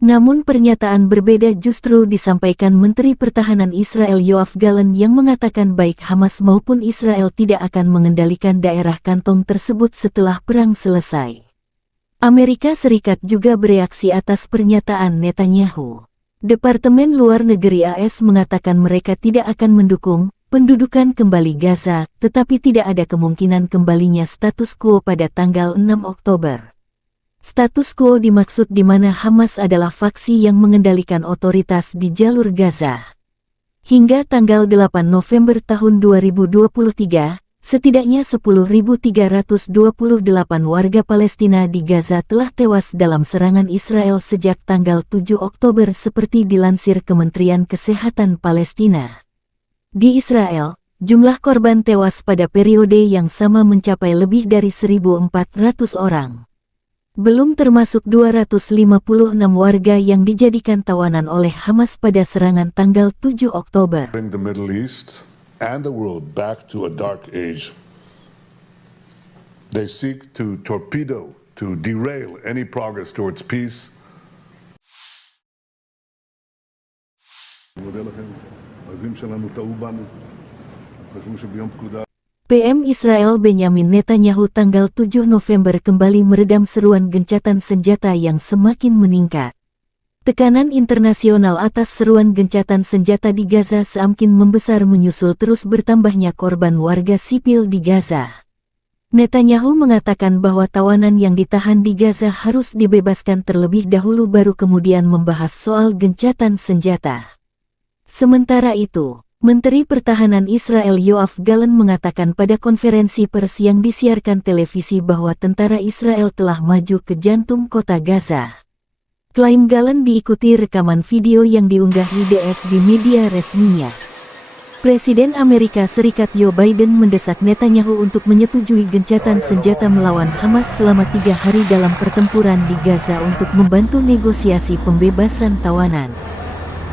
Namun pernyataan berbeda justru disampaikan Menteri Pertahanan Israel Yoav Gallant yang mengatakan baik Hamas maupun Israel tidak akan mengendalikan daerah kantong tersebut setelah perang selesai. Amerika Serikat juga bereaksi atas pernyataan Netanyahu. Departemen Luar Negeri AS mengatakan mereka tidak akan mendukung pendudukan kembali Gaza, tetapi tidak ada kemungkinan kembalinya status quo pada tanggal 6 Oktober. Status quo dimaksud di mana Hamas adalah faksi yang mengendalikan otoritas di jalur Gaza. Hingga tanggal 8 November tahun 2023, setidaknya 10.328 warga Palestina di Gaza telah tewas dalam serangan Israel sejak tanggal 7 Oktober seperti dilansir Kementerian Kesehatan Palestina. Di Israel, jumlah korban tewas pada periode yang sama mencapai lebih dari 1.400 orang. Belum termasuk 256 warga yang dijadikan tawanan oleh Hamas pada serangan tanggal 7 Oktober. bring the Middle East and the world back to a dark age. They seek to torpedo, to derail any progress towards peace. מודה לכם, האויבים שלנו טעו בנו, חשבו שביום פקודה PM Israel Benyamin Netanyahu tanggal 7 November kembali meredam seruan gencatan senjata yang semakin meningkat. Tekanan internasional atas seruan gencatan senjata di Gaza semakin membesar menyusul terus bertambahnya korban warga sipil di Gaza. Netanyahu mengatakan bahwa tawanan yang ditahan di Gaza harus dibebaskan terlebih dahulu baru kemudian membahas soal gencatan senjata. Sementara itu, Menteri Pertahanan Israel Yoav Gallant mengatakan pada konferensi pers yang disiarkan televisi bahwa tentara Israel telah maju ke jantung kota Gaza. Klaim Gallant diikuti rekaman video yang diunggah IDF di media resminya. Presiden Amerika Serikat Joe Biden mendesak Netanyahu untuk menyetujui gencatan senjata melawan Hamas selama 3 hari dalam pertempuran di Gaza untuk membantu negosiasi pembebasan tawanan.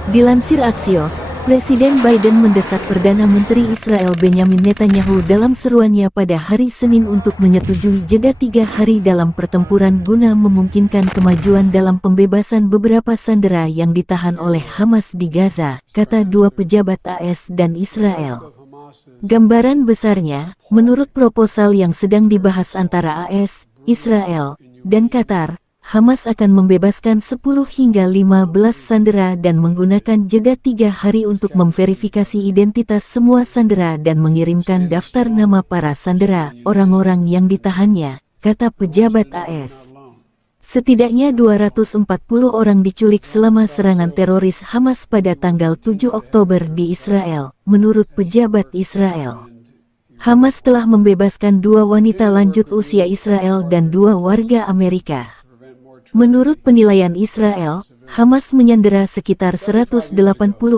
Dilansir Axios, Presiden Biden mendesak Perdana Menteri Israel Benyamin Netanyahu dalam seruannya pada hari Senin untuk menyetujui jeda 3 hari dalam pertempuran guna memungkinkan kemajuan dalam pembebasan beberapa sandera yang ditahan oleh Hamas di Gaza, kata dua pejabat AS dan Israel. Gambaran besarnya, menurut proposal yang sedang dibahas antara AS, Israel, dan Qatar, Hamas akan membebaskan 10 hingga 15 sandera dan menggunakan jeda 3 hari untuk memverifikasi identitas semua sandera dan mengirimkan daftar nama para sandera, orang-orang yang ditahannya, kata pejabat AS. Setidaknya 240 orang diculik selama serangan teroris Hamas pada tanggal 7 Oktober di Israel, menurut pejabat Israel. Hamas telah membebaskan 2 wanita lanjut usia Israel dan 2 warga Amerika. Menurut penilaian Israel, Hamas menyandera sekitar 180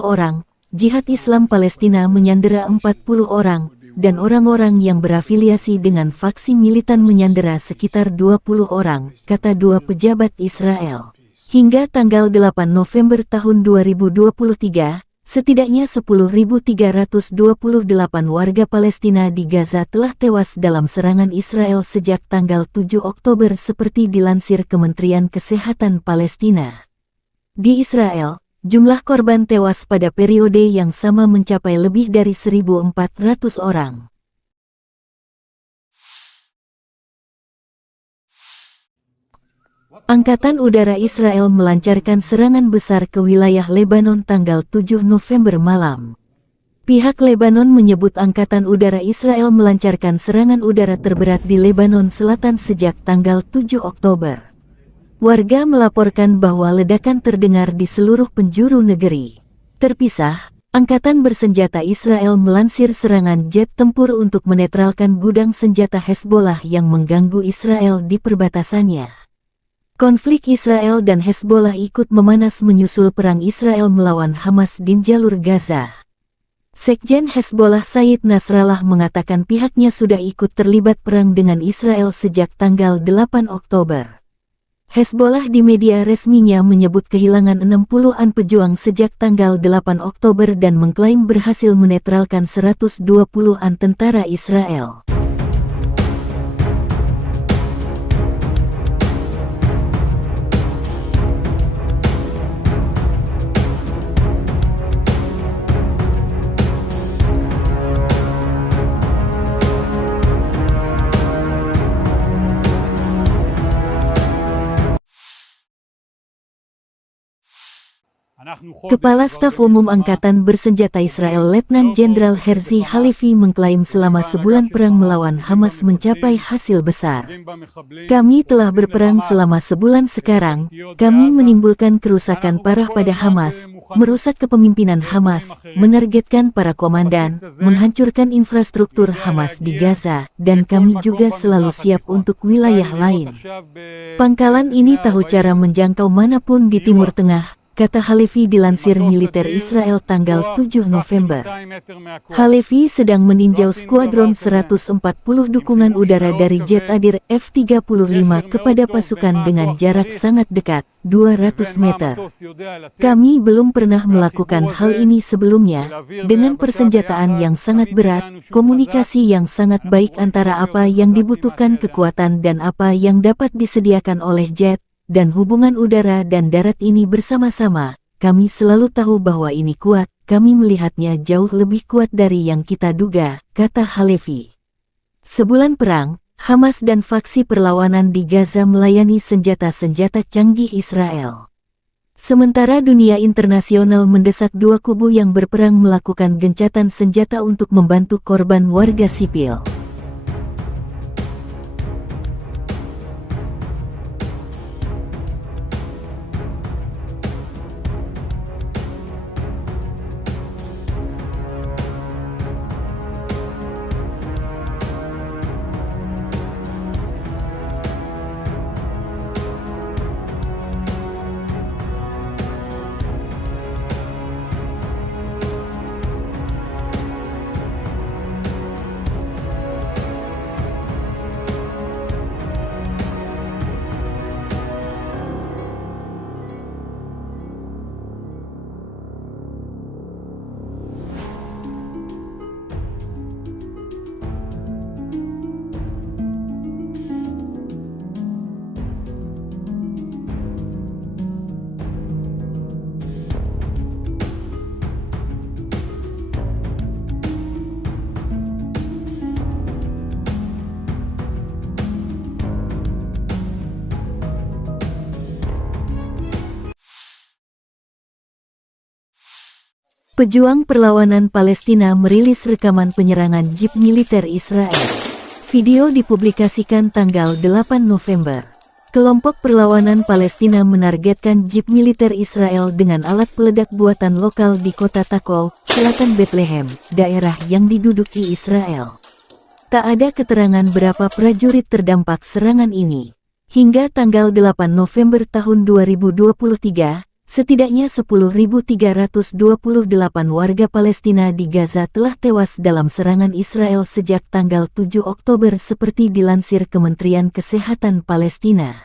orang, Jihad Islam Palestina menyandera 40 orang, dan orang-orang yang berafiliasi dengan faksi militan menyandera sekitar 20 orang, kata dua pejabat Israel. Hingga tanggal 8 November tahun 2023, setidaknya 10.328 warga Palestina di Gaza telah tewas dalam serangan Israel sejak tanggal 7 Oktober seperti dilansir Kementerian Kesehatan Palestina. Di Israel, jumlah korban tewas pada periode yang sama mencapai lebih dari 1.400 orang. Angkatan Udara Israel melancarkan serangan besar ke wilayah Lebanon tanggal 7 November malam. Pihak Lebanon menyebut Angkatan Udara Israel melancarkan serangan udara terberat di Lebanon Selatan sejak tanggal 7 Oktober. Warga melaporkan bahwa ledakan terdengar di seluruh penjuru negeri. Terpisah, Angkatan Bersenjata Israel melansir serangan jet tempur untuk menetralkan gudang senjata Hezbollah yang mengganggu Israel di perbatasannya. Konflik Israel dan Hezbollah ikut memanas menyusul perang Israel melawan Hamas di jalur Gaza. Sekjen Hezbollah Said Nasrallah mengatakan pihaknya sudah ikut terlibat perang dengan Israel sejak tanggal 8 Oktober. Hezbollah di media resminya menyebut kehilangan 60-an pejuang sejak tanggal 8 Oktober dan mengklaim berhasil menetralkan 120-an tentara Israel. Kepala Staf Umum Angkatan Bersenjata Israel Letnan Jenderal Herzi Halevi mengklaim selama sebulan perang melawan Hamas mencapai hasil besar. Kami telah berperang selama sebulan sekarang, kami menimbulkan kerusakan parah pada Hamas, merusak kepemimpinan Hamas, menargetkan para komandan, menghancurkan infrastruktur Hamas di Gaza, dan kami juga selalu siap untuk wilayah lain. Pangkalan ini tahu cara menjangkau manapun di Timur Tengah, kata Halevi dilansir militer Israel tanggal 7 November. Halevi sedang meninjau skuadron 140 dukungan udara dari jet Adir F-35 kepada pasukan dengan jarak sangat dekat, 200 meter. Kami belum pernah melakukan hal ini sebelumnya, dengan persenjataan yang sangat berat, komunikasi yang sangat baik antara apa yang dibutuhkan kekuatan dan apa yang dapat disediakan oleh jet, dan hubungan udara dan darat ini bersama-sama, kami selalu tahu bahwa ini kuat, kami melihatnya jauh lebih kuat dari yang kita duga, kata Halevi. Sebulan perang, Hamas dan faksi perlawanan di Gaza melayani senjata-senjata canggih Israel. Sementara dunia internasional mendesak dua kubu yang berperang melakukan gencatan senjata untuk membantu korban warga sipil. Pejuang perlawanan Palestina merilis rekaman penyerangan jeep militer Israel. Video dipublikasikan tanggal 8 November. Kelompok perlawanan Palestina menargetkan jeep militer Israel dengan alat peledak buatan lokal di kota Takol, selatan Bethlehem, daerah yang diduduki Israel. Tak ada keterangan berapa prajurit terdampak serangan ini. Hingga tanggal 8 November tahun 2023, setidaknya 10.328 warga Palestina di Gaza telah tewas dalam serangan Israel sejak tanggal 7 Oktober seperti dilansir Kementerian Kesehatan Palestina.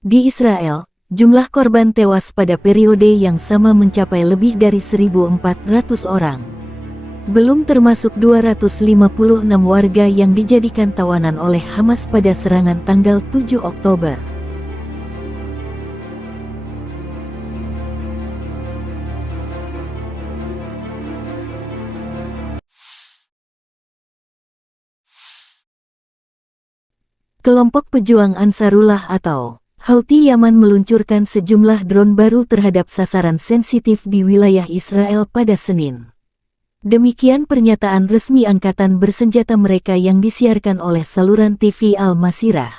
Di Israel, jumlah korban tewas pada periode yang sama mencapai lebih dari 1.400 orang. Belum termasuk 256 warga yang dijadikan tawanan oleh Hamas pada serangan tanggal 7 Oktober. Kelompok pejuang Ansarullah atau Houthi Yaman meluncurkan sejumlah drone baru terhadap sasaran sensitif di wilayah Israel pada Senin. Demikian pernyataan resmi angkatan bersenjata mereka yang disiarkan oleh saluran TV Al-Masirah.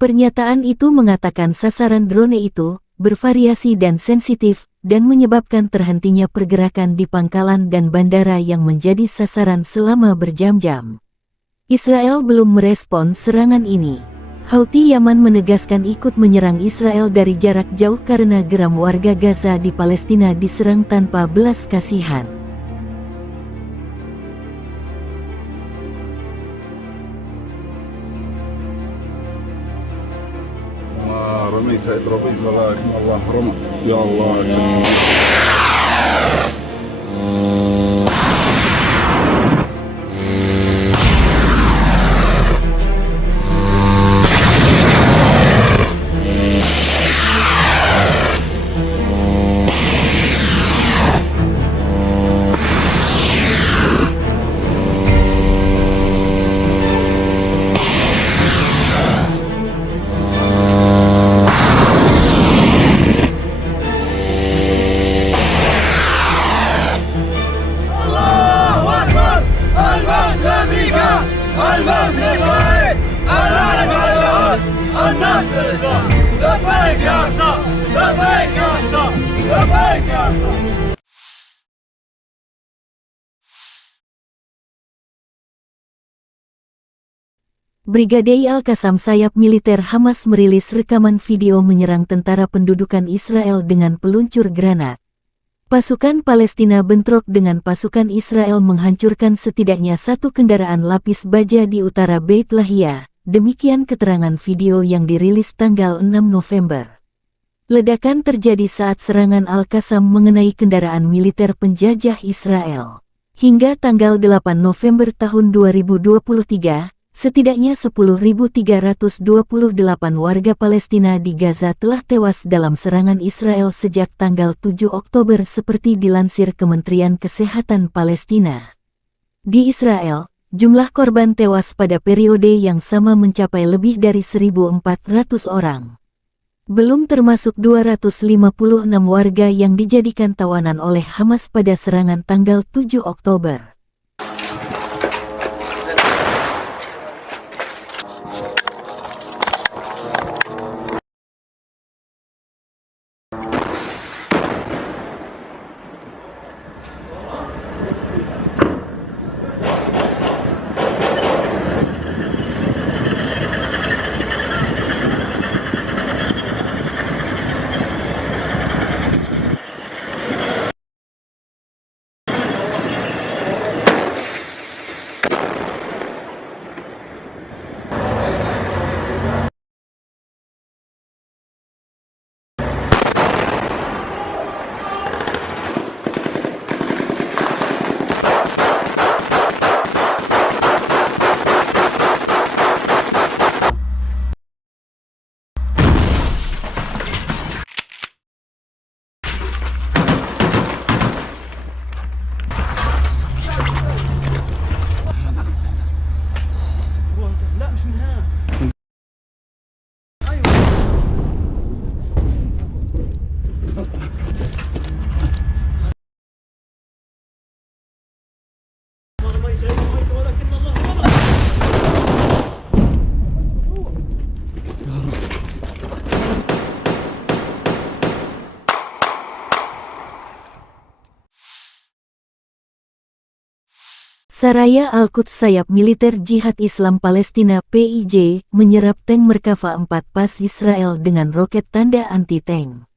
Pernyataan itu mengatakan sasaran drone itu bervariasi dan sensitif dan menyebabkan terhentinya pergerakan di pangkalan dan bandara yang menjadi sasaran selama berjam-jam. Israel belum merespon serangan ini. Houthi Yaman menegaskan ikut menyerang Israel dari jarak jauh karena geram warga Gaza di Palestina diserang tanpa belas kasihan. رميت اضرب باذن الله لكن الله رمى يا الله يا سلام. الموت لإسرائيل العنف على اليهود النصر للإسلام لبيك يا أقصى لبيك يا أقصى لبيك يا أقصى. Brigade Al-Qassam sayap militer Hamas merilis rekaman video menyerang tentara pendudukan Israel dengan peluncur granat. Pasukan Palestina bentrok dengan pasukan Israel menghancurkan setidaknya satu kendaraan lapis baja di utara Beit Lahia. Demikian keterangan video yang dirilis tanggal 6 November. Ledakan terjadi saat serangan Al-Qassam mengenai kendaraan militer penjajah Israel. Hingga tanggal 8 November tahun 2023, setidaknya 10.328 warga Palestina di Gaza telah tewas dalam serangan Israel sejak tanggal 7 Oktober seperti dilansir Kementerian Kesehatan Palestina. Di Israel, jumlah korban tewas pada periode yang sama mencapai lebih dari 1.400 orang. Belum termasuk 256 warga yang dijadikan tawanan oleh Hamas pada serangan tanggal 7 Oktober. Saraya Al-Quds sayap militer Jihad Islam Palestina PIJ menyerap tank Merkava 4 pas Israel dengan roket tanda anti-tank.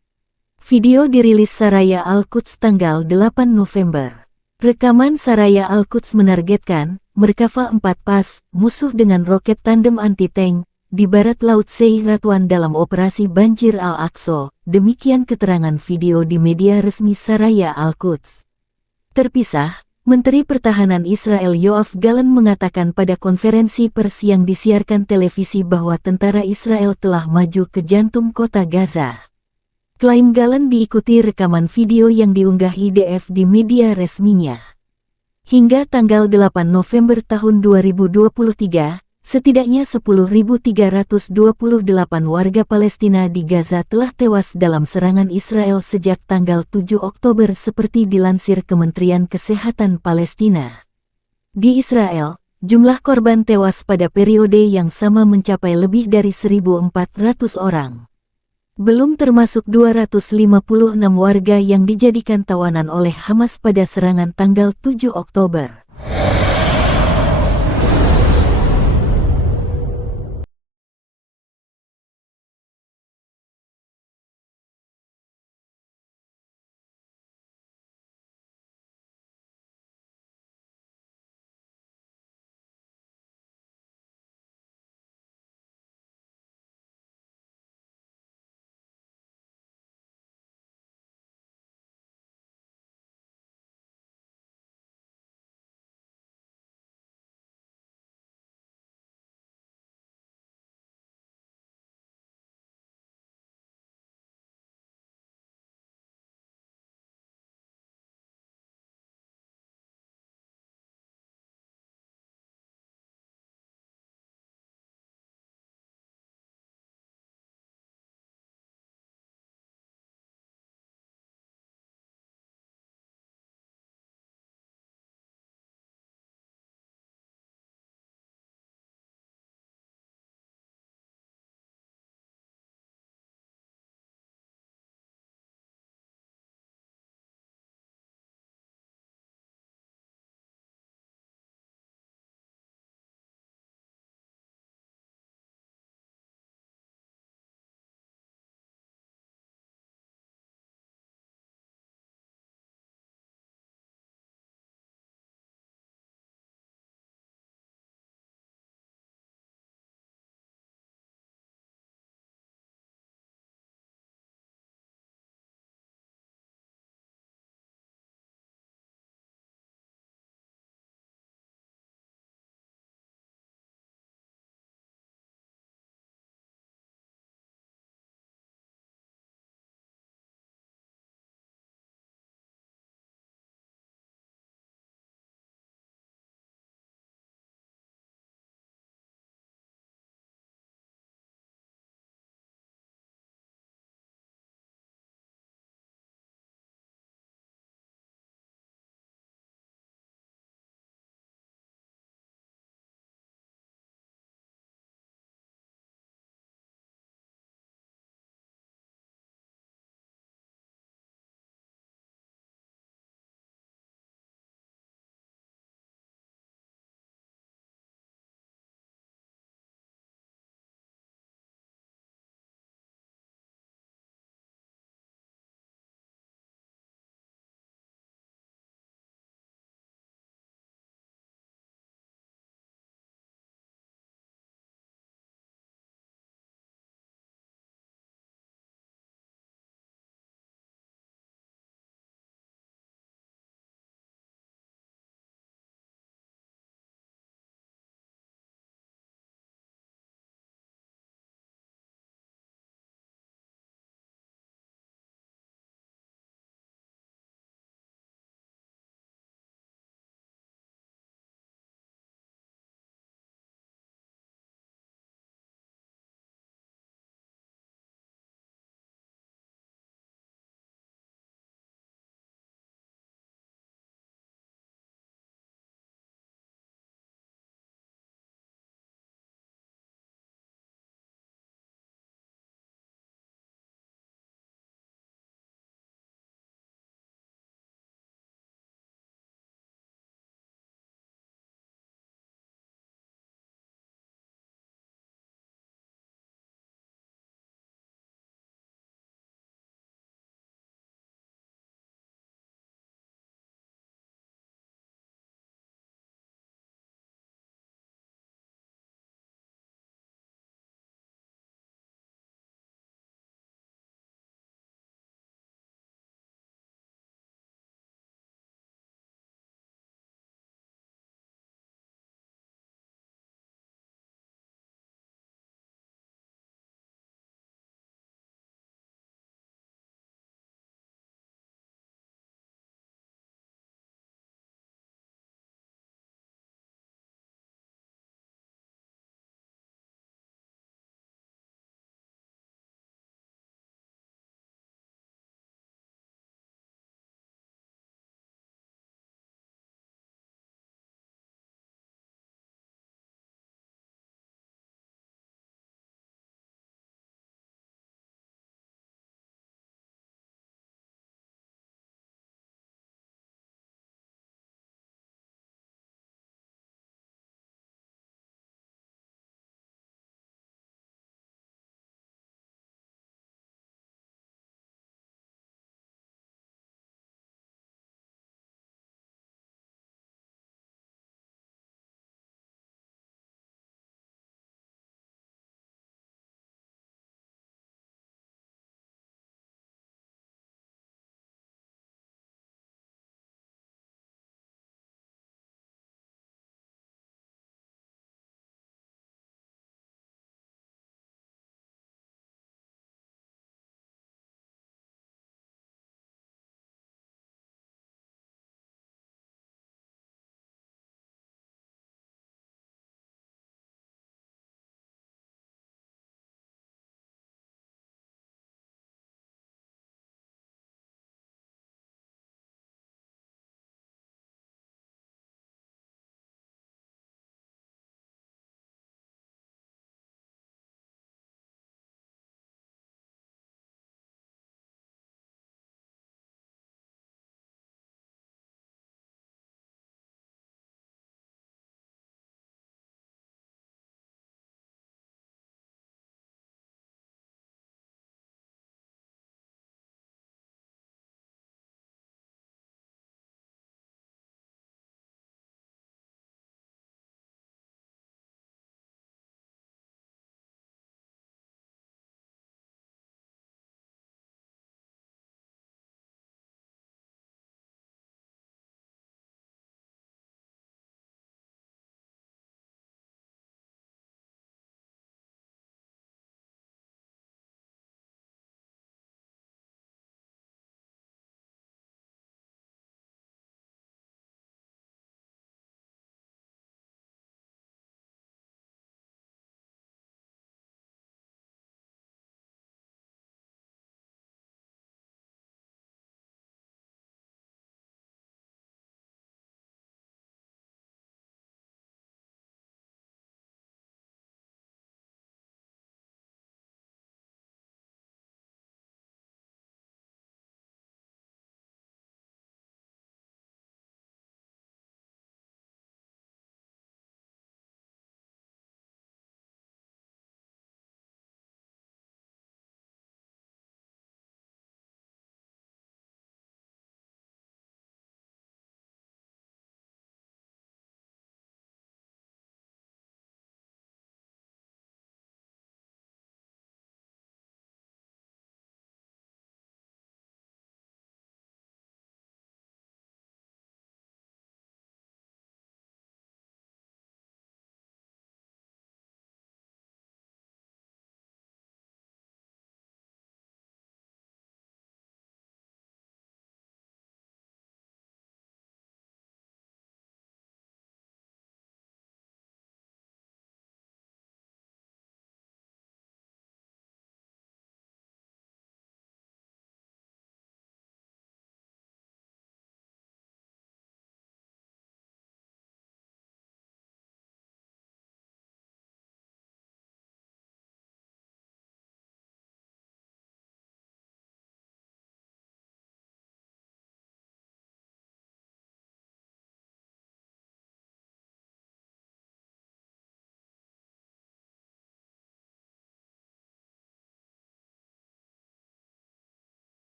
Video dirilis Saraya Al-Quds tanggal 8 November. Rekaman Saraya Al-Quds menargetkan Merkava 4 pas musuh dengan roket tandem anti-tank di barat laut Seir Ratwan dalam operasi Banjir Al-Aqsa. Demikian keterangan video di media resmi Saraya Al-Quds. Terpisah, Menteri Pertahanan Israel Yoav Gallant mengatakan pada konferensi pers yang disiarkan televisi bahwa tentara Israel telah maju ke jantung kota Gaza. Klaim Gallant diikuti rekaman video yang diunggah IDF di media resminya. Hingga tanggal 8 November tahun 2023, setidaknya 10.328 warga Palestina di Gaza telah tewas dalam serangan Israel sejak tanggal 7 Oktober seperti dilansir Kementerian Kesehatan Palestina. Di Israel, Jumlah korban tewas pada periode yang sama mencapai lebih dari 1.400 orang. Belum termasuk 256 warga yang dijadikan tawanan oleh Hamas pada serangan tanggal 7 Oktober.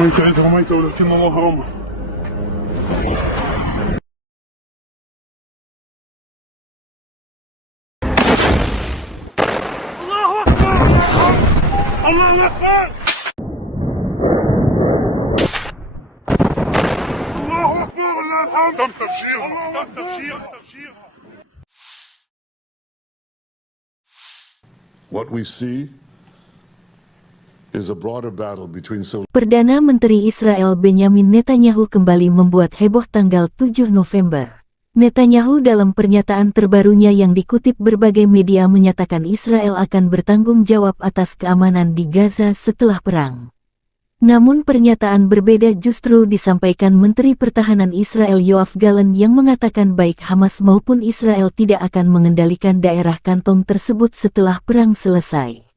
رميت أنت رميت ولكن الله رمى. الله أكبر. الله أكبر. الله أكبر ولله الحمد. تم تفجيرها. تم تفجيرها. What we see is a broader battle between civil Perdana Menteri Israel Benyamin Netanyahu kembali membuat heboh tanggal 7 November. Netanyahu dalam pernyataan terbarunya yang dikutip berbagai media menyatakan Israel akan bertanggung jawab atas keamanan di Gaza setelah perang. Namun pernyataan berbeda justru disampaikan Menteri Pertahanan Israel Yoav Gallant yang mengatakan baik Hamas maupun Israel tidak akan mengendalikan daerah kantong tersebut setelah perang selesai.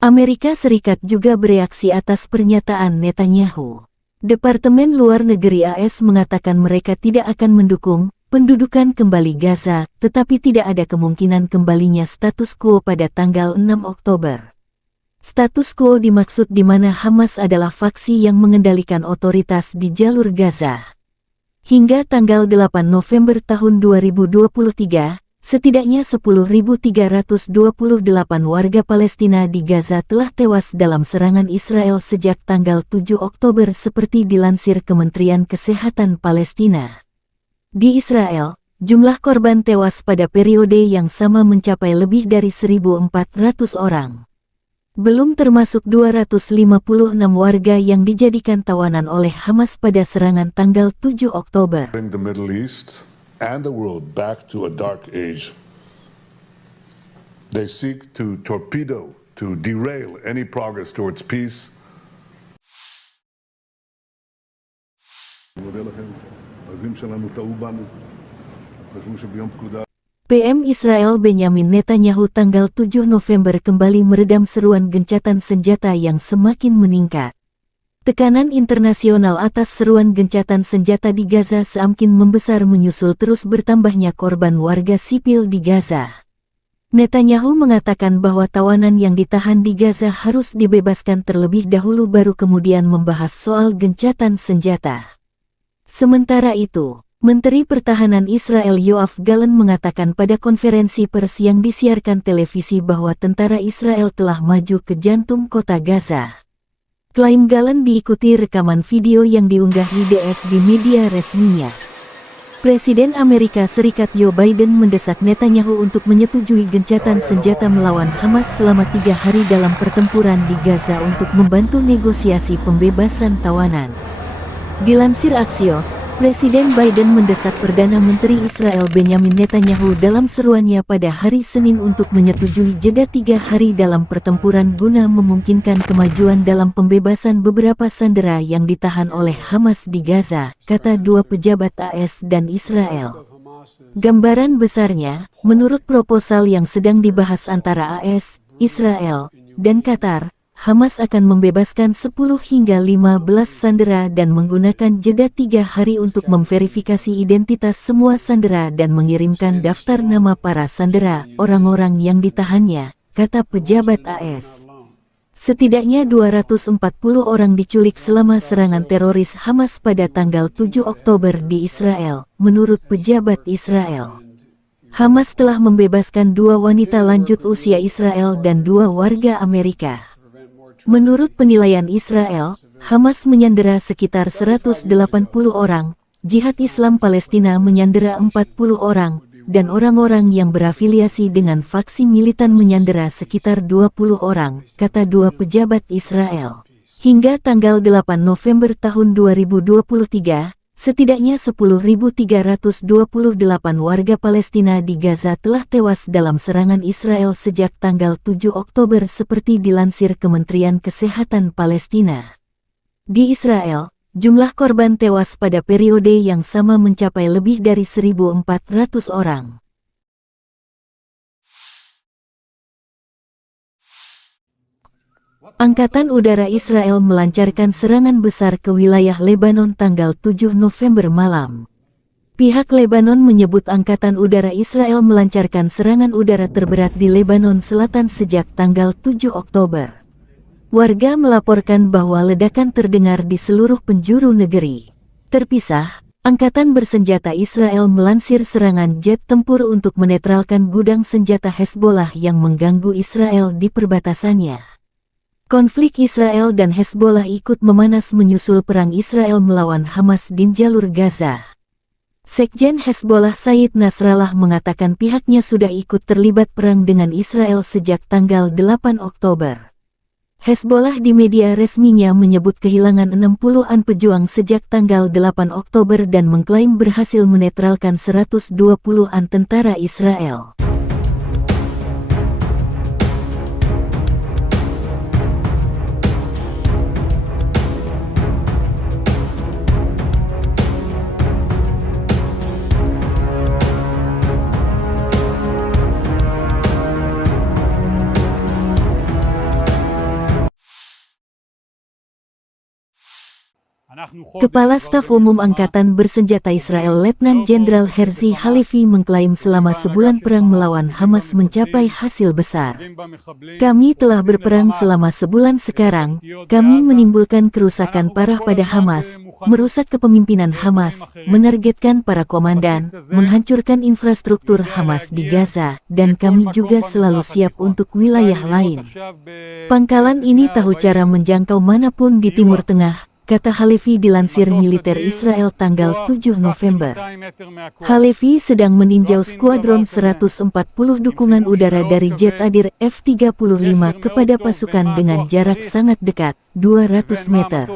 Amerika Serikat juga bereaksi atas pernyataan Netanyahu. Departemen Luar Negeri AS mengatakan mereka tidak akan mendukung pendudukan kembali Gaza, tetapi tidak ada kemungkinan kembalinya status quo pada tanggal 6 Oktober. Status quo dimaksud di mana Hamas adalah faksi yang mengendalikan otoritas di jalur Gaza. Hingga tanggal 8 November tahun 2023, setidaknya 10.328 warga Palestina di Gaza telah tewas dalam serangan Israel sejak tanggal 7 Oktober seperti dilansir Kementerian Kesehatan Palestina. Di Israel, jumlah korban tewas pada periode yang sama mencapai lebih dari 1.400 orang. Belum termasuk 256 warga yang dijadikan tawanan oleh Hamas pada serangan tanggal 7 Oktober. bring the Middle East and the world back to a dark age. They seek to torpedo, to derail any progress towards peace. מודה לכם, האויבים שלנו טעו בנו, חשבו שביום פקודה PM Israel Benyamin Netanyahu tanggal 7 November kembali meredam seruan gencatan senjata yang semakin meningkat. Tekanan internasional atas seruan gencatan senjata di Gaza semakin membesar menyusul terus bertambahnya korban warga sipil di Gaza. Netanyahu mengatakan bahwa tawanan yang ditahan di Gaza harus dibebaskan terlebih dahulu baru kemudian membahas soal gencatan senjata. Sementara itu, Menteri Pertahanan Israel Yoav Gallant mengatakan pada konferensi pers yang disiarkan televisi bahwa tentara Israel telah maju ke jantung kota Gaza. Klaim Gallant diikuti rekaman video yang diunggah IDF di media resminya. Presiden Amerika Serikat Joe Biden mendesak Netanyahu untuk menyetujui gencatan senjata melawan Hamas selama 3 hari dalam pertempuran di Gaza untuk membantu negosiasi pembebasan tawanan. Dilansir Axios, Presiden Biden mendesak Perdana Menteri Israel Benyamin Netanyahu dalam seruannya pada hari Senin untuk menyetujui jeda 3 hari dalam pertempuran guna memungkinkan kemajuan dalam pembebasan beberapa sandera yang ditahan oleh Hamas di Gaza, kata dua pejabat AS dan Israel. Gambaran besarnya, menurut proposal yang sedang dibahas antara AS, Israel, dan Qatar, Hamas akan membebaskan 10 hingga 15 sandera dan menggunakan jeda 3 hari untuk memverifikasi identitas semua sandera dan mengirimkan daftar nama para sandera, orang-orang yang ditahannya, kata pejabat AS. Setidaknya 240 orang diculik selama serangan teroris Hamas pada tanggal 7 Oktober di Israel, menurut pejabat Israel. Hamas telah membebaskan 2 wanita lanjut usia Israel dan 2 warga Amerika. Menurut penilaian Israel, Hamas menyandera sekitar 180 orang, Jihad Islam Palestina menyandera 40 orang, dan orang-orang yang berafiliasi dengan faksi militan menyandera sekitar 20 orang, kata dua pejabat Israel. Hingga tanggal 8 November tahun 2023, setidaknya 10.328 warga Palestina di Gaza telah tewas dalam serangan Israel sejak tanggal 7 Oktober seperti dilansir Kementerian Kesehatan Palestina. Di Israel, jumlah korban tewas pada periode yang sama mencapai lebih dari 1.400 orang. Angkatan Udara Israel melancarkan serangan besar ke wilayah Lebanon tanggal 7 November malam. Pihak Lebanon menyebut Angkatan Udara Israel melancarkan serangan udara terberat di Lebanon Selatan sejak tanggal 7 Oktober. Warga melaporkan bahwa ledakan terdengar di seluruh penjuru negeri. Terpisah, Angkatan Bersenjata Israel melansir serangan jet tempur untuk menetralkan gudang senjata Hezbollah yang mengganggu Israel di perbatasannya. Konflik Israel dan Hezbollah ikut memanas menyusul perang Israel melawan Hamas di jalur Gaza. Sekjen Hezbollah Said Nasrallah mengatakan pihaknya sudah ikut terlibat perang dengan Israel sejak tanggal 8 Oktober. Hezbollah di media resminya menyebut kehilangan 60-an pejuang sejak tanggal 8 Oktober dan mengklaim berhasil menetralkan 120-an tentara Israel. Kepala Staf Umum Angkatan Bersenjata Israel Letnan Jenderal Herzi Halevi mengklaim selama sebulan perang melawan Hamas mencapai hasil besar. Kami telah berperang selama sebulan sekarang, kami menimbulkan kerusakan parah pada Hamas, merusak kepemimpinan Hamas, menargetkan para komandan, menghancurkan infrastruktur Hamas di Gaza, dan kami juga selalu siap untuk wilayah lain. Pangkalan ini tahu cara menjangkau manapun di Timur Tengah, kata Halevi dilansir militer Israel tanggal 7 November. Halevi sedang meninjau skuadron 140 dukungan udara dari jet Adir F-35 kepada pasukan dengan jarak sangat dekat, 200 meter.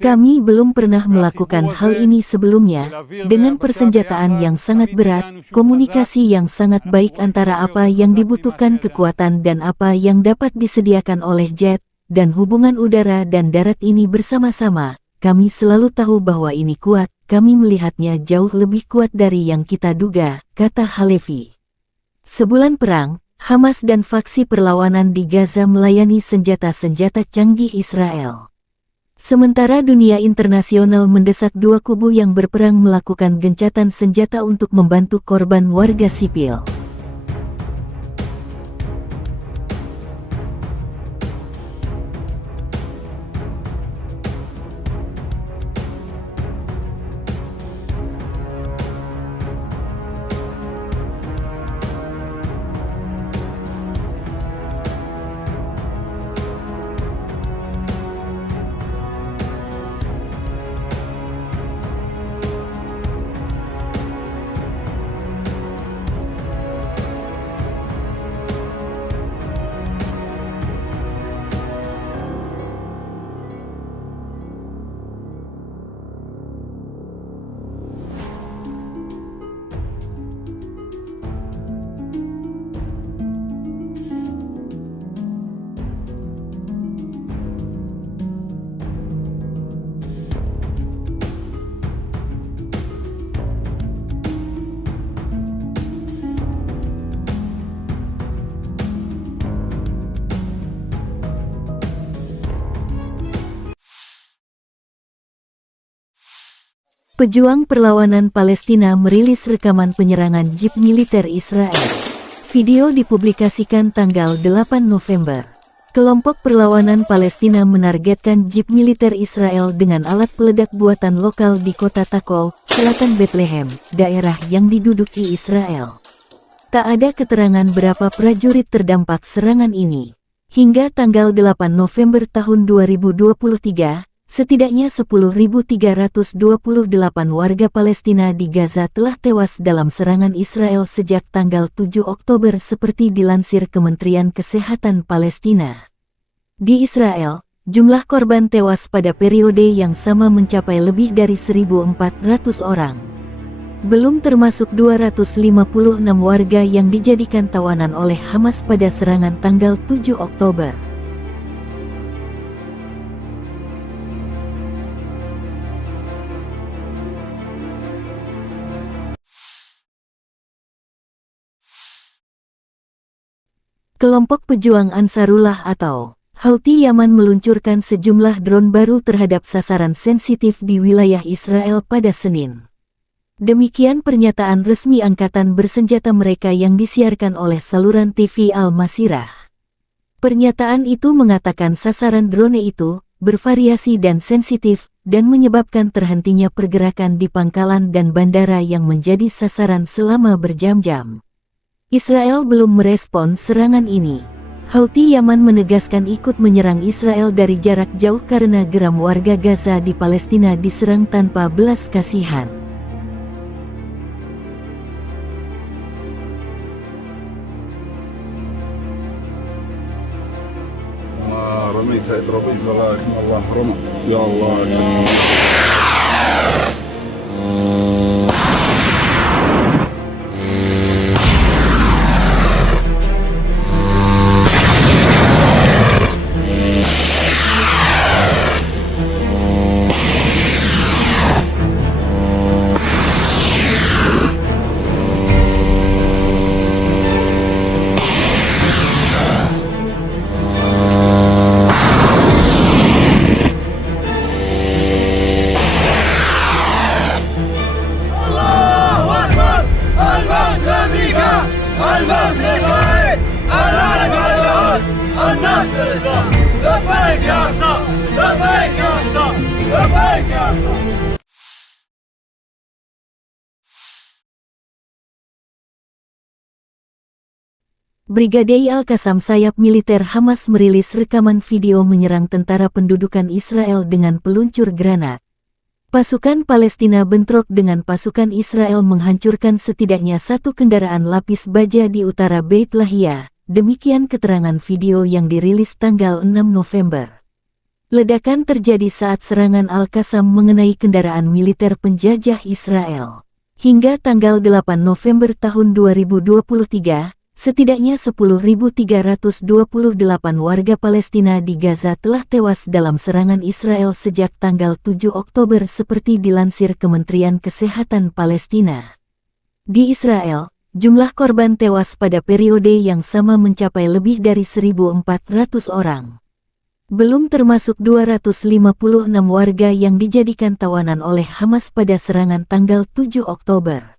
Kami belum pernah melakukan hal ini sebelumnya, dengan persenjataan yang sangat berat, komunikasi yang sangat baik antara apa yang dibutuhkan kekuatan dan apa yang dapat disediakan oleh jet, dan hubungan udara dan darat ini bersama-sama, kami selalu tahu bahwa ini kuat, kami melihatnya jauh lebih kuat dari yang kita duga, kata Halevi. Sebulan perang, Hamas dan faksi perlawanan di Gaza melayani senjata-senjata canggih Israel. Sementara dunia internasional mendesak dua kubu yang berperang melakukan gencatan senjata untuk membantu korban warga sipil. Pejuang perlawanan Palestina merilis rekaman penyerangan jeep militer Israel. Video dipublikasikan tanggal 8 November. Kelompok perlawanan Palestina menargetkan jeep militer Israel dengan alat peledak buatan lokal di kota Takol, selatan Bethlehem, daerah yang diduduki Israel. Tak ada keterangan berapa prajurit terdampak serangan ini. Hingga tanggal 8 November tahun 2023, setidaknya 10.328 warga Palestina di Gaza telah tewas dalam serangan Israel sejak tanggal 7 Oktober seperti dilansir Kementerian Kesehatan Palestina. Di Israel, jumlah korban tewas pada periode yang sama mencapai lebih dari 1.400 orang. Belum termasuk 256 warga yang dijadikan tawanan oleh Hamas pada serangan tanggal 7 Oktober. Kelompok pejuang Ansarullah atau Houthi Yaman meluncurkan sejumlah drone baru terhadap sasaran sensitif di wilayah Israel pada Senin. Demikian pernyataan resmi angkatan bersenjata mereka yang disiarkan oleh saluran TV Al-Masirah. Pernyataan itu mengatakan sasaran drone itu bervariasi dan sensitif dan menyebabkan terhentinya pergerakan di pangkalan dan bandara yang menjadi sasaran selama berjam-jam. Israel belum merespon serangan ini. Houthi Yaman menegaskan ikut menyerang Israel dari jarak jauh karena geram warga Gaza di Palestina diserang tanpa belas kasihan. رميتها اضرب باذن الله لكن الله رمى يا الله سلم. الموت لإسرائيل العالم على اليهود النصر للإسلام لبيك يا أقصى لبيك يا أقصى لبيك يا أقصى. Brigade Al-Qassam sayap militer Hamas merilis rekaman video menyerang tentara pendudukan Israel dengan peluncur granat. Pasukan Palestina bentrok dengan pasukan Israel menghancurkan setidaknya satu kendaraan lapis baja di utara Beit Lahia, demikian keterangan video yang dirilis tanggal 6 November. Ledakan terjadi saat serangan Al-Qassam mengenai kendaraan militer penjajah Israel. Hingga tanggal 8 November tahun 2023, setidaknya 10.328 warga Palestina di Gaza telah tewas dalam serangan Israel sejak tanggal 7 Oktober seperti dilansir Kementerian Kesehatan Palestina. Di Israel, jumlah korban tewas pada periode yang sama mencapai lebih dari 1.400 orang. Belum termasuk 256 warga yang dijadikan tawanan oleh Hamas pada serangan tanggal 7 Oktober.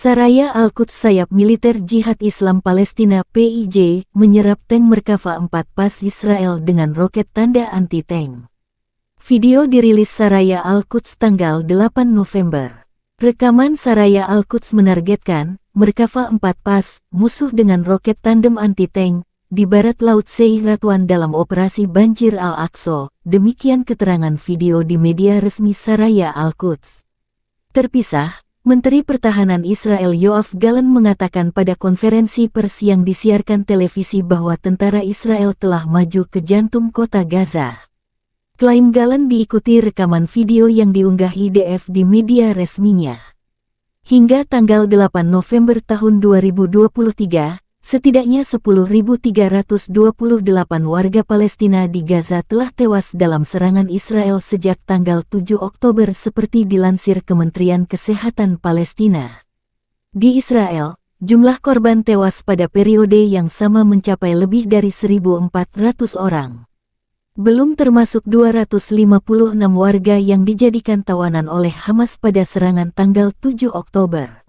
Saraya Al-Quds sayap militer Jihad Islam Palestina PIJ menyerap tank Merkava 4 pas Israel dengan roket tanda anti-tank. Video dirilis Saraya Al-Quds tanggal 8 November. Rekaman Saraya Al-Quds menargetkan Merkava 4 pas musuh dengan roket tandem anti-tank di barat laut Seir Ratwan dalam operasi Banjir Al-Aqsa, demikian keterangan video di media resmi Saraya Al-Quds. Terpisah, Menteri Pertahanan Israel Yoav Gallant mengatakan pada konferensi pers yang disiarkan televisi bahwa tentara Israel telah maju ke jantung kota Gaza. Klaim Gallant diikuti rekaman video yang diunggah IDF di media resminya. Hingga tanggal 8 November tahun 2023, setidaknya 10.328 warga Palestina di Gaza telah tewas dalam serangan Israel sejak tanggal 7 Oktober seperti dilansir Kementerian Kesehatan Palestina. Di Israel, Jumlah korban tewas pada periode yang sama mencapai lebih dari 1.400 orang. Belum termasuk 256 warga yang dijadikan tawanan oleh Hamas pada serangan tanggal 7 Oktober.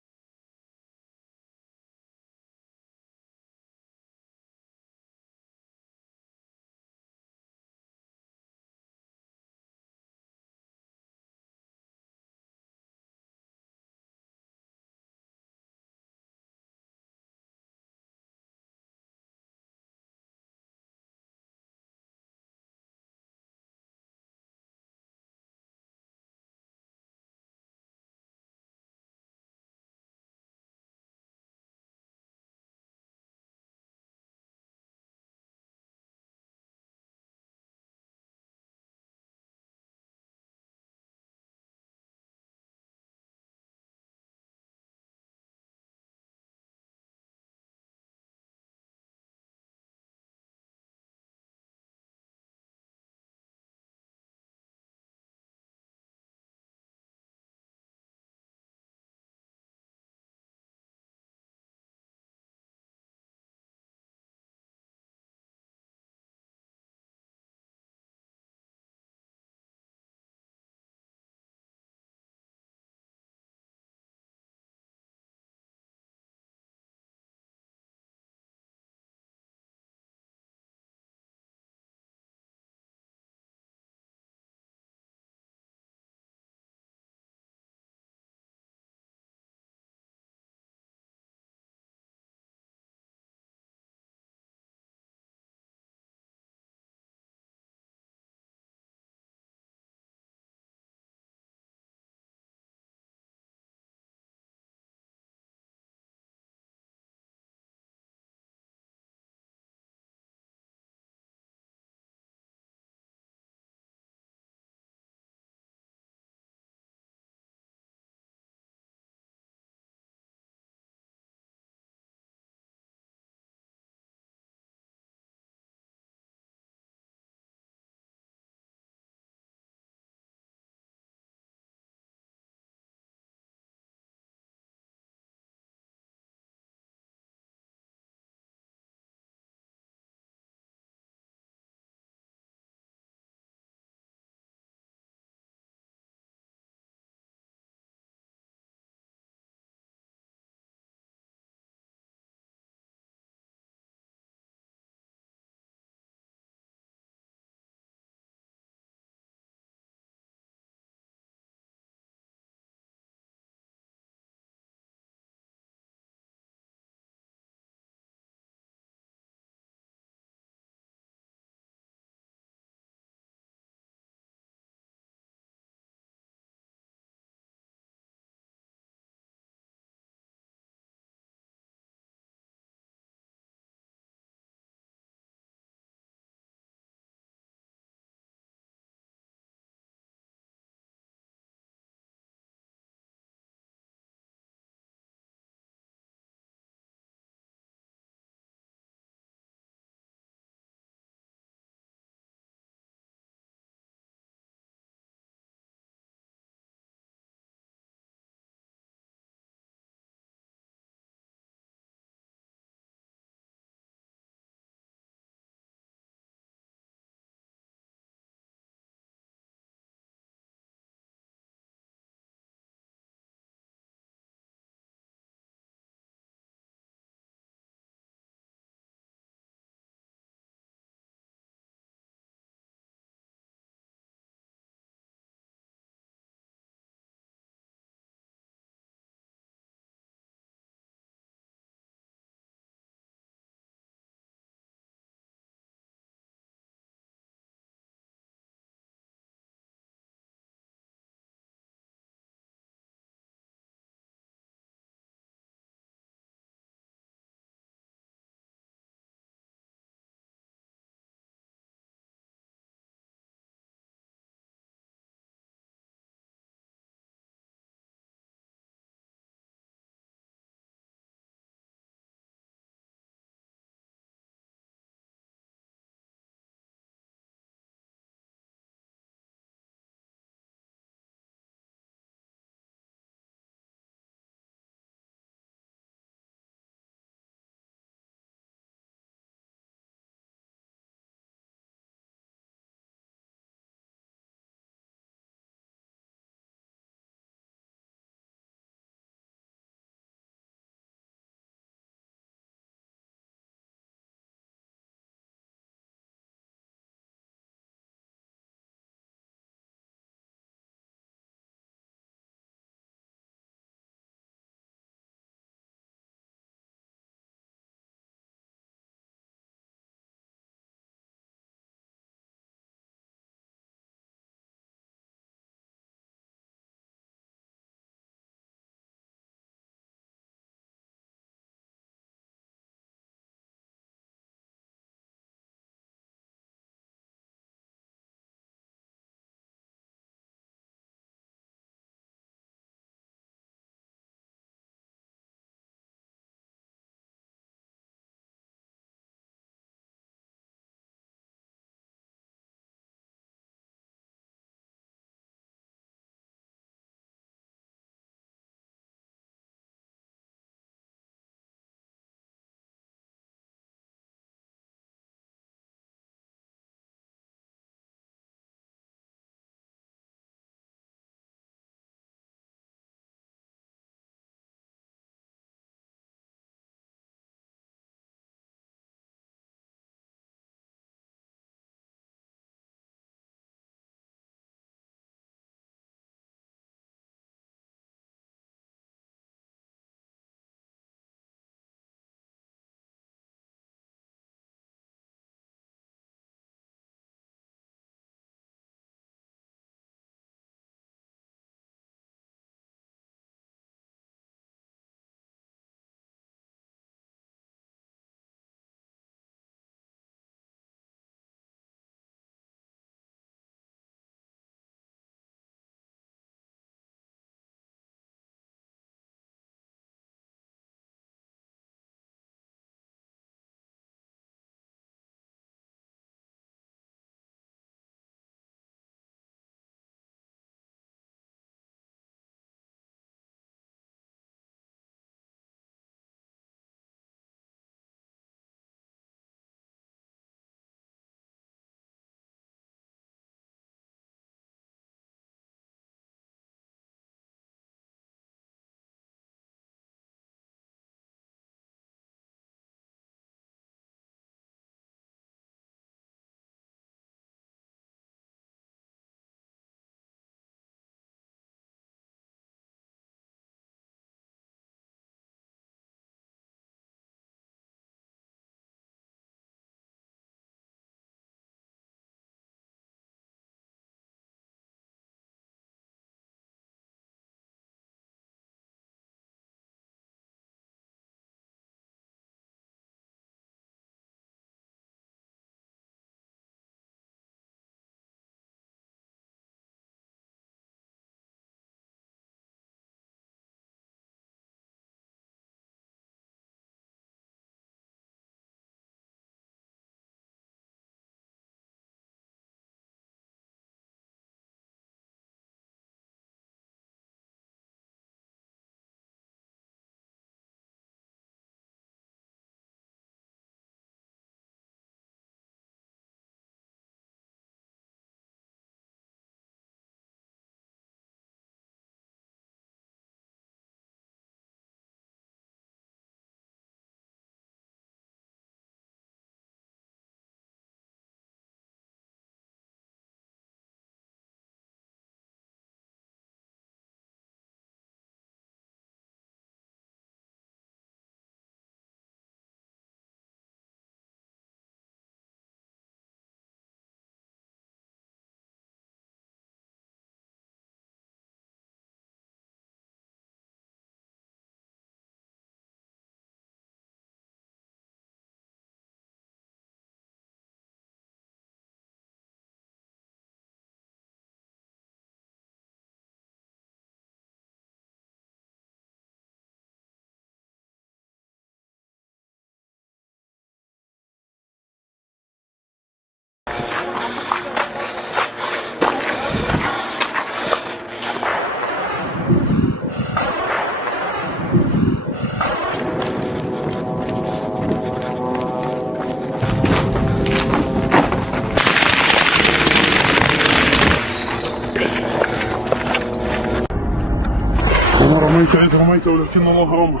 رميت إذ رميت ولكن الله رمى.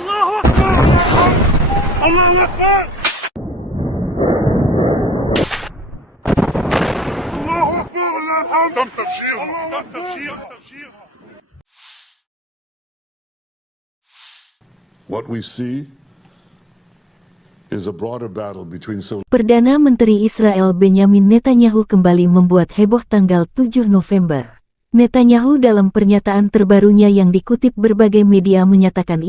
الله أكبر. الله أكبر. الله أكبر ولله الحمد. تم تفجيرها. تم تفجيرها. What we see is a broader battle between civil Perdana Menteri Israel Benyamin Netanyahu kembali membuat heboh tanggal 7 November. Netanyahu dalam pernyataan terbarunya yang dikutip berbagai media menyatakan